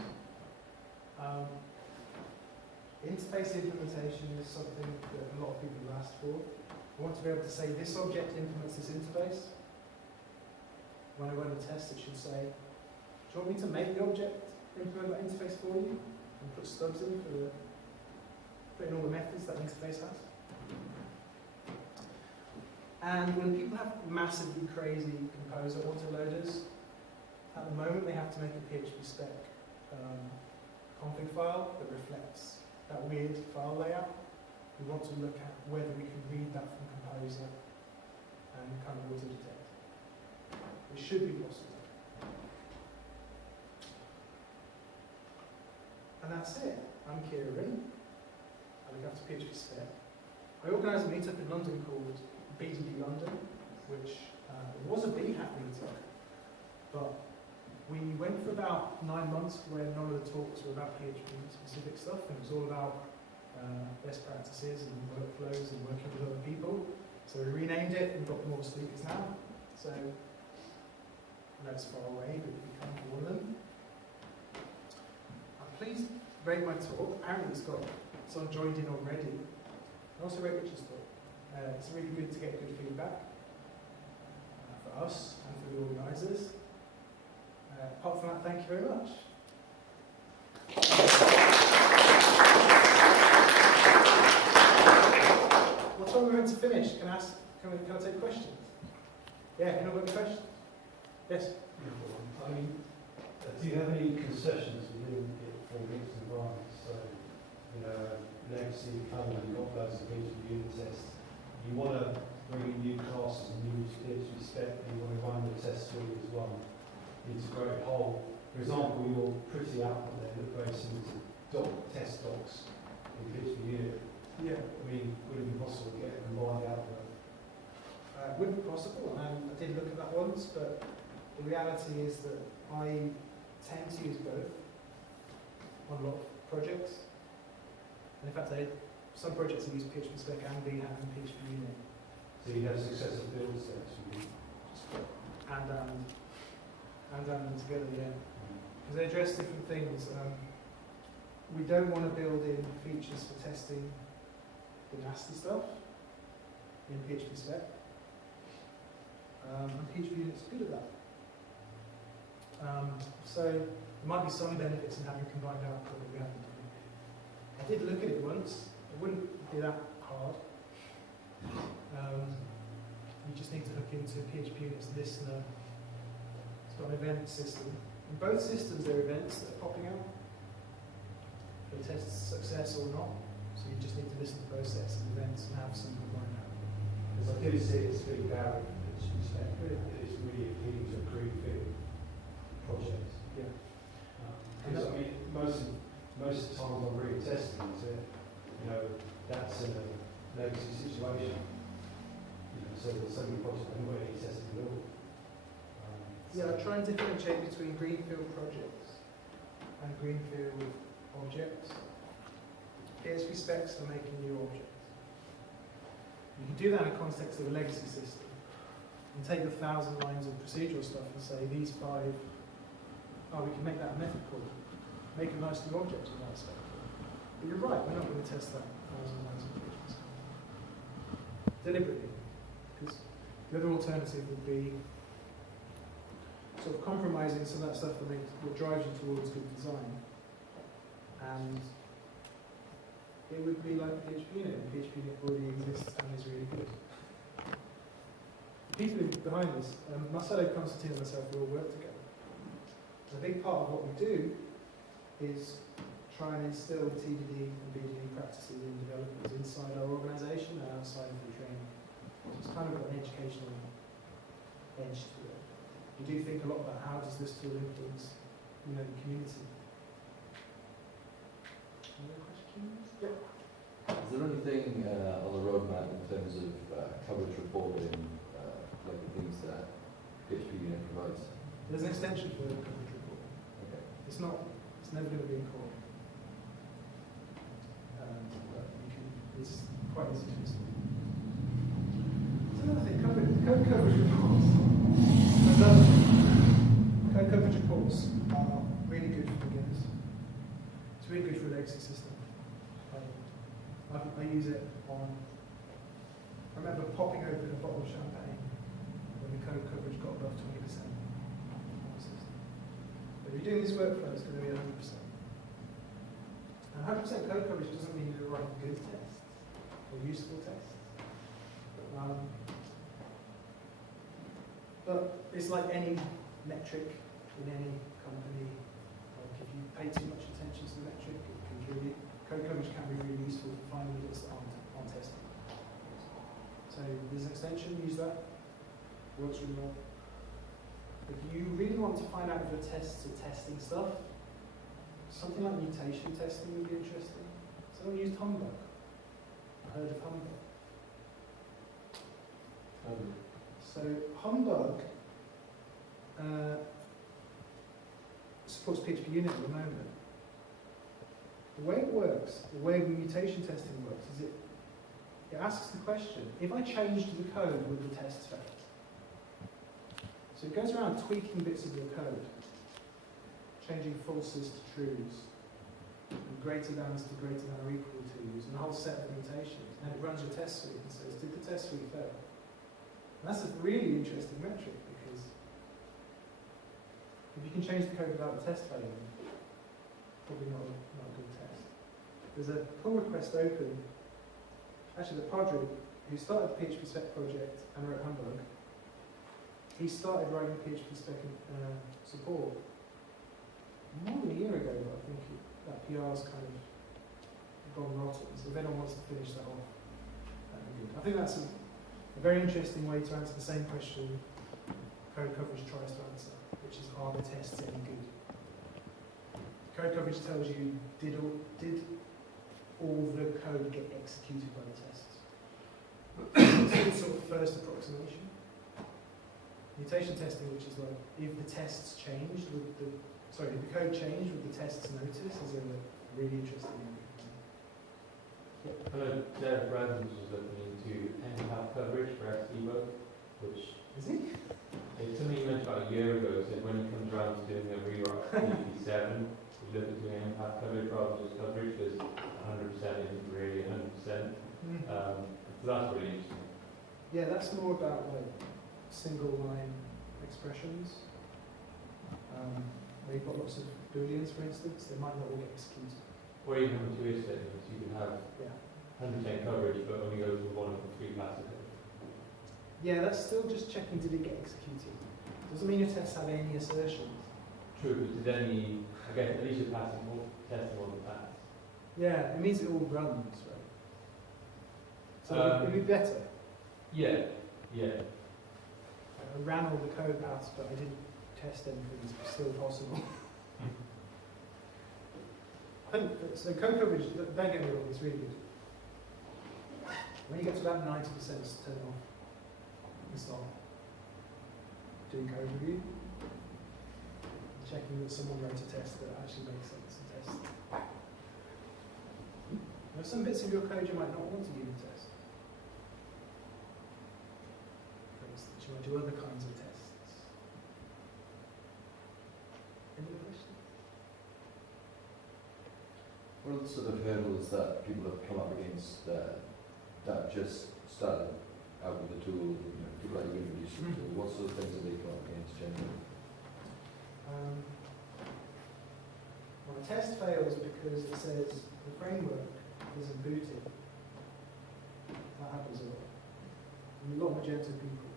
Interface implementation is something that a lot of people have asked for. I want to be able to say this object implements this interface. When I run a test, it should say, do you want me to make the object implement that interface for you? And put stubs in for put in all the methods that interface has. And when people have massively crazy composer autoloaders, at the moment they have to make a PHP spec config file that reflects that weird file layout. We want to look at whether we can read that from composer and kind of auto-detect. It should be possible. And that's it. I'm Ciaran. I look after PHP spec. I organised a meetup in London called BDD London, which was a BHAT meetup, but we went for about 9 months where none of the talks were about PHP specific stuff, and it was all about best practices and workflows and working with other people. So we renamed it and got more speakers now. So that's far away, but you can come to one of them. Please rate my talk. Apparently it's got someone joined in already. And also rate Richard's talk. It's really good to get good feedback for us and for the organisers. Apart from that, thank you very much. What time are we meant to finish? Can I take questions? Yeah, anyone got any questions? Yes? I mean, do you have any concessions within it for mixed environments? So, you know, legacy code, you've got loads of PHP unit tests. You want to bring in new classes and new PHP spec, and you want to run the test suite as well. Integrate a whole. For example, your pretty output there look very similar to test docs in PHP unit. Yeah. I mean, would it be possible to get a combined output? It would be possible, and I did look at that once, but the reality is that I tend to use both on a lot of projects. And in fact, some projects that use PHP spec and BHAT and PHP unit. So you have successive build steps. And them together, yeah. Because they address different things. We don't want to build in features for testing the nasty stuff in PHP spec. And PHP unit's good at that. So there might be some benefits in having combined output that we haven't done. I did look at it once. It wouldn't be that hard. You just need to hook into PHP unit's listener. It's got an event system. In both systems, there are events that are popping out. They test success or not. So you just need to listen to both sets of events and have some combined output. Because I do see it's big barrier. It's really appealing to a greenfield project. Yeah. Because I mean, most times I'm really testing that's in a legacy situation. So there's so many projects I'm really testing at all. Yeah, I try and differentiate between greenfield projects and greenfield objects. PHP specs for making new objects. You can do that in the context of a legacy system. And take 1,000 lines of procedural stuff and say these 5, we can make that a method call. Make a nice new object in that spec. But you're right, we're not going to test that 1,000 lines of PHP spec. Deliberately. Because the other alternative would be sort of compromising some of that stuff that drives you towards good design. And it would be like PHP unit, and PHP unit already exists and is really good. The people behind this, Marcelo, Constantine and myself, we all work together. And a big part of what we do is try and instill TDD and BDD practices in developers inside our organisation and outside of the training. So it's kind of got an educational edge to it. We do think a lot about how does this tool influence, the community. Any other questions? Yeah. Is there anything on the roadmap in terms of coverage reporting, like the things that PHP unit provides? There's an extension for the coverage report. Okay. It's never going to be in core. It's quite easy to install. Another thing, code coverage reports. Code coverage reports are really good for beginners. It's really good for a legacy system. I use it on. I remember popping open a bottle of champagne when the code coverage got above 20% on the system. But if you're doing this workflow, it's going to be 100%. And 100% code coverage doesn't mean you're writing good tests or useful tests. But it's like any metric in any company. Like if you pay too much attention to the metric, it can kill you. Code coverage can be really useful for finding bits that aren't tested. So there's an extension, use that. Works really well. If you really want to find out if your tests are testing stuff, something like mutation testing would be interesting. Someone used Humbug. I heard of Humbug. So Humbug supports PHP unit at the moment. The way it works, the way mutation testing works, is it asks the question, if I changed the code, would the tests fail? So it goes around tweaking bits of your code, changing falses to trues, and greater thans to greater than or equal to's, and a whole set of mutations. And then it runs your test suite and says, did the test suite fail? And that's a really interesting metric, because if you can change the code without the test failing, probably not a good test. There's a pull request open. Actually, the Padre, who started the PHP spec project and wrote Humbug, he started writing PHP spec support more than a year ago, but I think that PR's kind of gone rotten. So if anyone wants to finish that off, that'd be good. I think that's a very interesting way to answer the same question code coverage tries to answer, which is, are the tests any good? Code coverage tells you, did all the code get executed by the tests? It's sort of first approximation. Mutation testing, which is like, if the tests changed, if the code changed, would the tests notice as a really interesting. I know Derek Branson's was looking into NPAP coverage for SEBO, which Is he? it's something he mentioned about a year ago. Said when he comes around to doing a rewrite of PHP7, he's looking to doing NPAP coverage rather than just coverage because 100% isn't really 100%. So that's really interesting. Yeah, that's more about like single line expressions. Where you've got lots of booleans, for instance, they might not all get executed. Or even having two if statements, you can have Yeah. 100% coverage but only go to one of the three classes. Yeah, that's still just checking did it get executed. Doesn't mean your tests have any assertions. True, but did any, I guess at least you're passing more, testing all the facts. Yeah, it means it all runs, right? So it'd be better. Yeah, yeah. I ran all the code paths, but I didn't test anything. It's still possible. So code coverage, don't get me wrong, it's really good. When you get to about 90%, turn it off and start doing code review, checking that someone wrote a test that actually makes sense and test. There are some bits of your code you might not want to unit test. For instance, you might do other kinds of tests. Any questions? What are the sort of hurdles that people have come up against that just started out with the tool, people that you introduced to the tool? What sort of things have they come up against generally? Well, a test fails because it says the framework isn't booted. That happens a lot. And a lot of Magento people.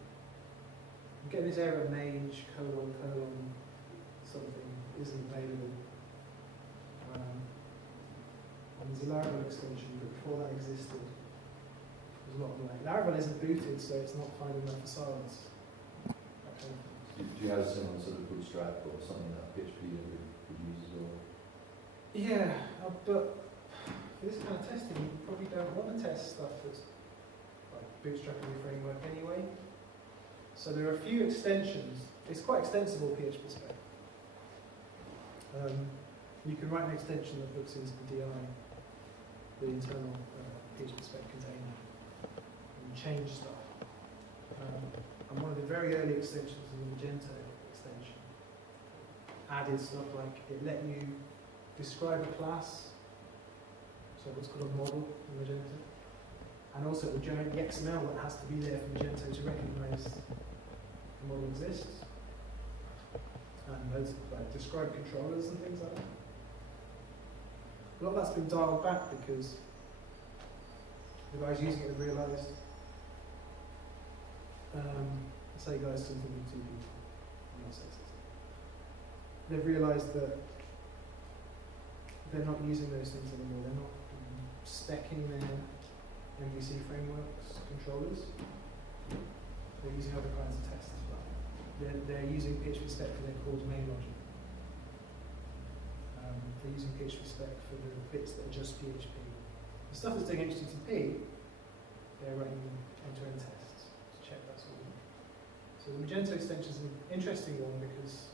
You get this error mage, : something isn't available. And there's a Laravel extension, but before that existed, there's a lot of like, Laravel isn't booted, so it's not finding enough facades. That kind of thing. Do you have someone sort of bootstrap or something that PHP would use as well? Yeah, but for this kind of testing, you probably don't want to test stuff that's like bootstrapping your framework anyway. So there are a few extensions. It's quite extensible, PHP spec. You can write an extension that hooks into the DI, the internal PHP spec container, and change stuff. And one of the very early extensions in the Magento extension added stuff like it let you describe a class, so what's called a model in Magento, and also it would generate the XML that has to be there for Magento to recognize the model exists, and those like describe controllers and things like that. A lot of that's been dialed back because the guys using it have realised, I say guys something with two people, I'm not sexist. They've realised that they're not using those things anymore. They're not speccing their MVC frameworks controllers. They're using other kinds of tests. They're using PHP spec for their core domain logic. They're using PHP spec for the bits that are just PHP. The stuff that's doing HTTP, they're running end-to-end tests to check that's all. So the Magento extension is an interesting one because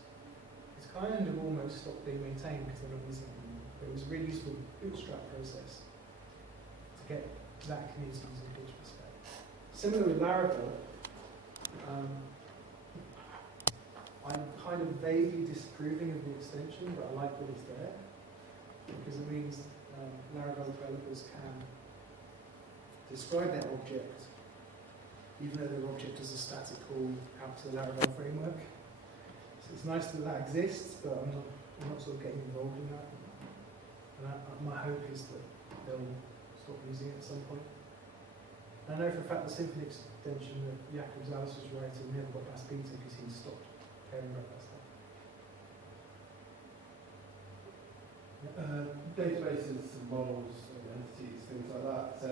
it's kind of almost stopped being maintained because they're not using it anymore. But it was a really useful bootstrap process to get that community using PHP spec. Similar with Laravel, I'm kind of vaguely disapproving of the extension, but I like that it's there because it means Laravel developers can describe their object, even though their object is a static call out to the Laravel framework. So it's nice that that exists, but I'm not sort of getting involved in that. And my hope is that they'll stop using it at some point. And I know for a fact the Symfony extension that Jakub Zalis was writing never got past beta because he stopped caring about that stuff. Databases and models and entities, things like that. So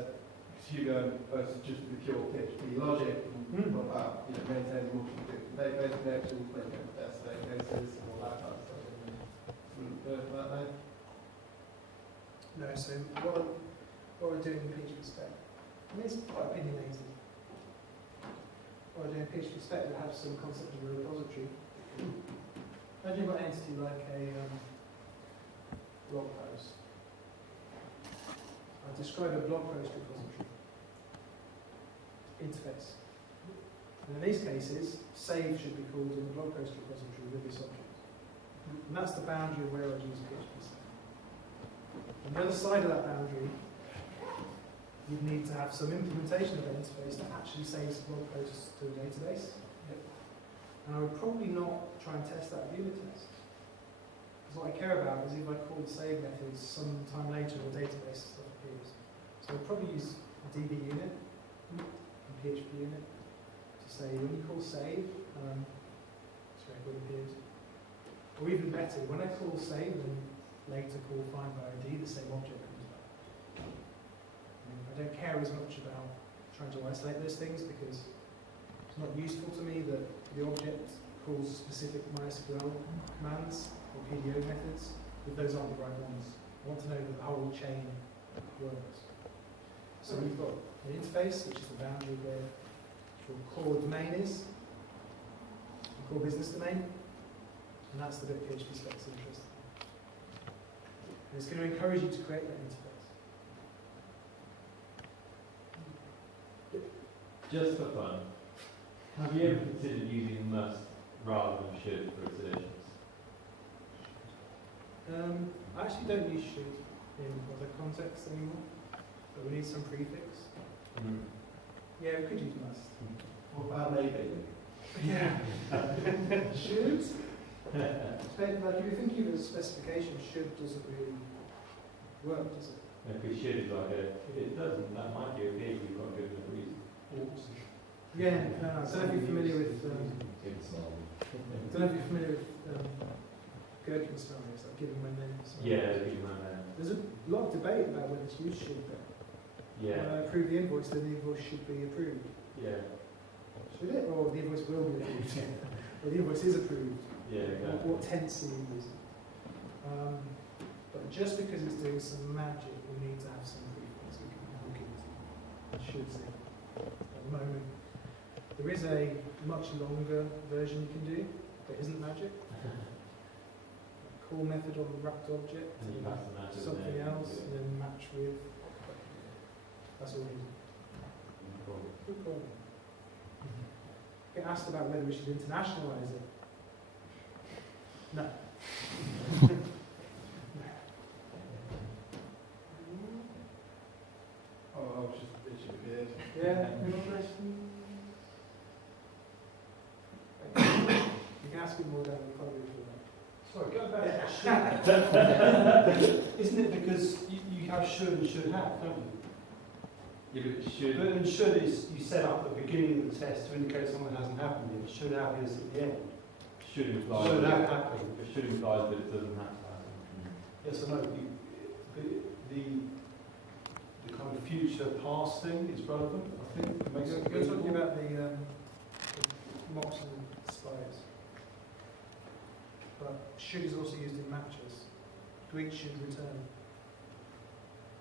Hugo versus just the pure PHP logic, and what about maintaining multiple different database connections, making test databases, and all that kind of stuff. Wouldn't go for that now. No, so what we're doing in PHP spec, I mean it's quite opinionated. What we're doing in PHP spec will have some concept of a repository. Imagine you've got an entity like a blog post, I describe a blog post repository interface. And in these cases, save should be called in the blog post repository with this object. And that's the boundary of where I'd use PHP save. On the other side of that boundary, you'd need to have some implementation of that interface that actually saves blog posts to a database. And I would probably not try and test that unit test. Because what I care about is if I call the save method some time later in the database, stuff appears. So I'd probably use a DB unit and PHP unit to say when you call save, this record appears. Or even better, when I call save and later call find by ID, the same object comes back. I don't care as much about trying to isolate those things because it's not useful to me that the object calls specific MySQL commands or PDO methods, but those aren't the right ones. I want to know that the whole chain works. So we've got an interface, which is the boundary where your core domain is, the core business domain, and that's the bit PHP specs are interested in. And it's going to encourage you to create that interface. Just for fun, have you ever considered using must rather than should for assertions? I actually don't use should in other contexts anymore, but we need some prefix. Yeah, we could use must. What about maybe? Yeah. Should? Like if you're thinking of a specification, should doesn't really work, does it? If we should is like if it doesn't, that might be okay if you've got a good enough reason. Yeah, I don't know if you're familiar with Gherkin scenarios, like given when then. Yeah, give man then. There's a lot of debate about whether to use should, but when I approve the invoice, then the invoice should be approved. Yeah. Should it? Or the invoice will be approved? Or the invoice is approved? Yeah, exactly. What tense are you using? But just because it's doing some magic, we need to have some prefix we can hook into. Should say. At the moment, there is a much longer version you can do that isn't magic. Call method on the wrapped object, And you pass the match to the something name. else, and then match with. That's all we need. Cool. Good call. Get asked about whether we should internationalise it. No. Oh, I've just literally appeared. Yeah, any questions? You can ask me more down in the corridor if you like. Sorry, go back to should. Isn't it because you have should and should have, don't you? Yeah, but it should. But and should is you set up at the beginning of the test to indicate something hasn't happened yet. Should have is at the end. Should imply. Should that have happened. It should imply that it doesn't have to happen. Yes or no? The kind of future past thing is relevant, I think. It makes You're it talking readable. about the mocks and spires. But should is also used in matches. Greek should return.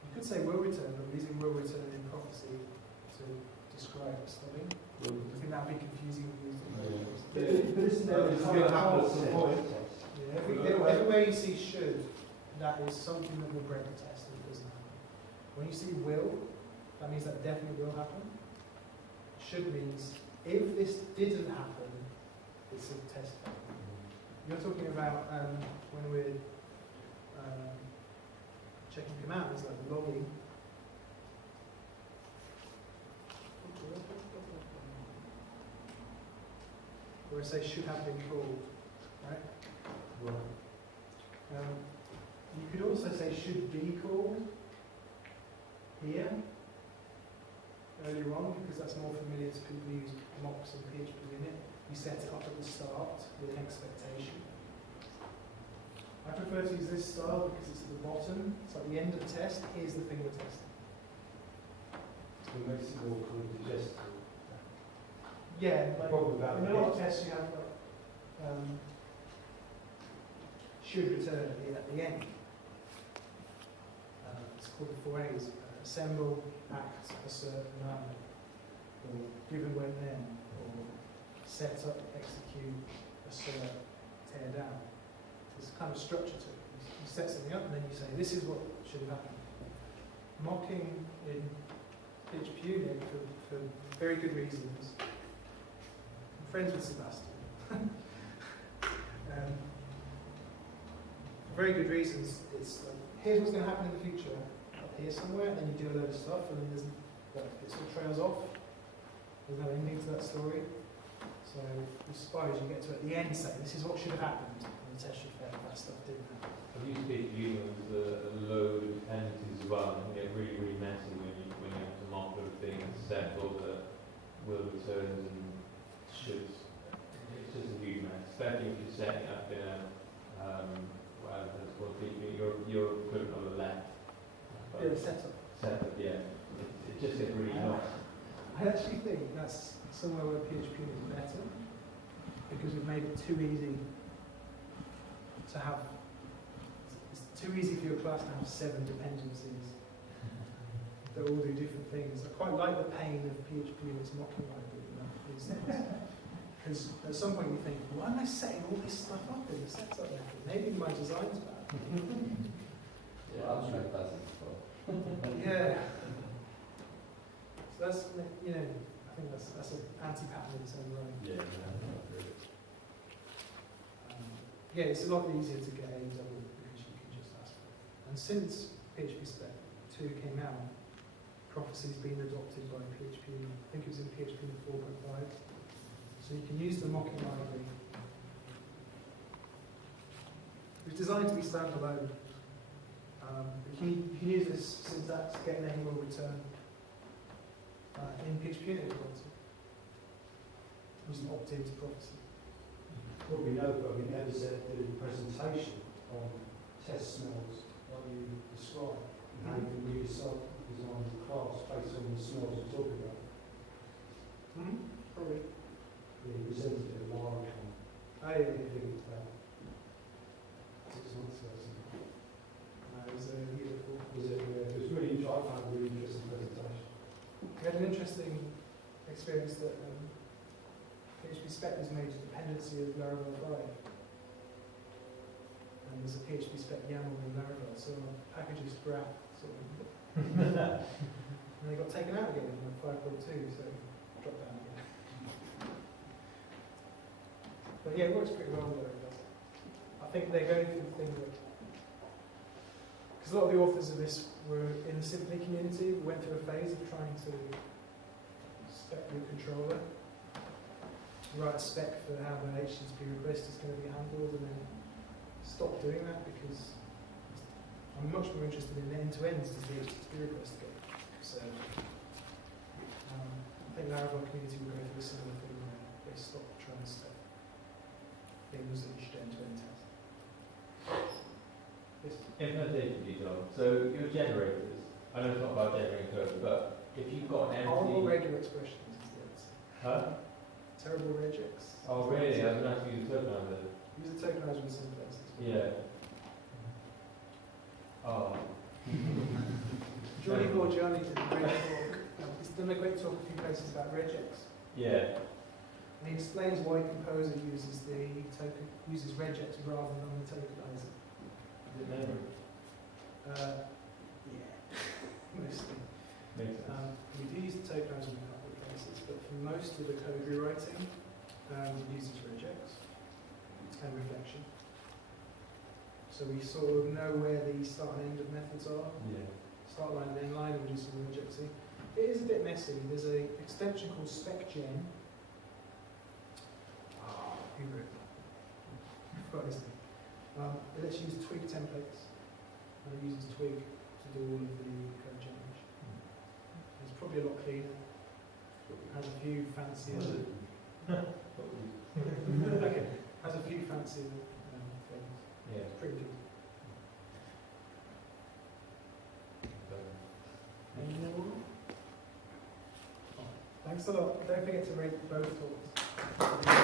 You could say will return, but we're using will return in prophecy to describe studying. I think that would be confusing if used in But isn't there It's going to happen at hard some to point? Yeah, everywhere you see should, that is something that will break the test if it doesn't happen. When you see will, that means that definitely will happen. Should means if this didn't happen, it's a test fail. You're talking about when we're checking commands like logging. Where I say should have been called, right? You could also say should be called here earlier on because that's more familiar to people who use mocks and PHP unit. You set it up at the start with an expectation. I prefer to use this style because it's at the bottom. So at the end of the test, here's the thing we're testing. It makes it more kind of digestible. Yeah, like Probably about in a lot of tests you have like should return at the end. It's called the 4 A's. Assemble, act, assert, none. Or given when then. Or set up, execute, assert, tear down. There's kind of structure to it. You set something up and then you say, this is what should have happened. mocking in PHP unit for very good reasons. I'm friends with Sebastian. For very good reasons. It's like, here's what's going to happen in the future, up here somewhere, and then you do a load of stuff, and then there's, it sort of trails off. There's no ending to that story. So, with spies, you get to at the end say, this is what should have happened, and the test should fail if that stuff didn't happen. I've used PHP with a load of dependencies as well, and it can get really, really messy when you have to mark everything and set all the will returns and shoulds. It's just a huge mess, especially if you're setting up in a whatever it's called, your equivalent of a left. Yeah, setup. Setup, yeah. It just gets really lost. I actually think that's somewhere where PHP is better, because we've made it too easy to have. It's too easy for your class to have 7 dependencies that all do different things. I quite like the pain of PHP and its mocking library. Because at some point you think, why am I setting all this stuff up in the setup method? Maybe my design's bad. Yeah, I'll try classes as well. Yeah. So that's, I think that's an anti-pattern in its own right. Yeah, yeah. Yeah, it's a lot easier to get A double because you can just ask for it. And since PHP Spec 2 came out, Prophecy's been adopted by PHP, I think it was in PHP 4.5. So you can use the mocking library. It was designed to be standalone. You can use this syntax, get name will return, in PHP unit if you want to. Just opt into Prophecy. What we know, but we never said the presentation on test smells like you described. And how you can really self-design the class based on the smells you're talking about. Probably. Yeah, you presented it a while ago. Oh, yeah, I think about 6 months ago. it was a year before. It was really, I found a really interesting presentation. We had an interesting experience that PHP Spec was made a dependency of Laravel 5. And there's a PHP Spec YAML in Laravel, so our packages graph sort of. And they got taken out again in 5.2, so dropped down again. But yeah, it works pretty well with Laravel. I think they're going through the thing that. Because a lot of the authors of this were in the Symfony community, went through a phase of trying to spec your controller, write a spec for how the HTTP request is going to be handled, and then stop doing that because I'm much more interested in end-to-ends does the HTTP request go. So I think the Laravel community will go through a similar thing where they stop trying to spec things that you should end-to-end test. Yes. Implementation detail. So your generators, I know it's not about generating code, but if you've got an Horrible empty... regular expressions is the answer. Huh? Terrible regex. Oh really? I was going to ask you to tokenizer. Use a tokenizer in some places. Yeah. Oh. Johnny Borgiani did a great talk. He's done a great talk a few places about regex. Yeah. And he explains why Composer uses regex rather than the tokenizer. Is it memory? Yeah, mostly. Makes sense. We do use the tokenizer in a couple of places, but for most of the code rewriting, it uses regex and reflection. So we sort of know where the start and end of methods are. Yeah. Start line and end line, and we do some rejexing. It is a bit messy. There's an extension called SpecGen. Who wrote that? I forgot his name. It lets you use twig templates, and it uses twig to do all of the code generation. It's probably a lot cleaner. Has a few fancier. Okay. Has a few fancier things. Yeah. It's pretty good. Any more? Thanks a lot. Don't forget to rate both talks.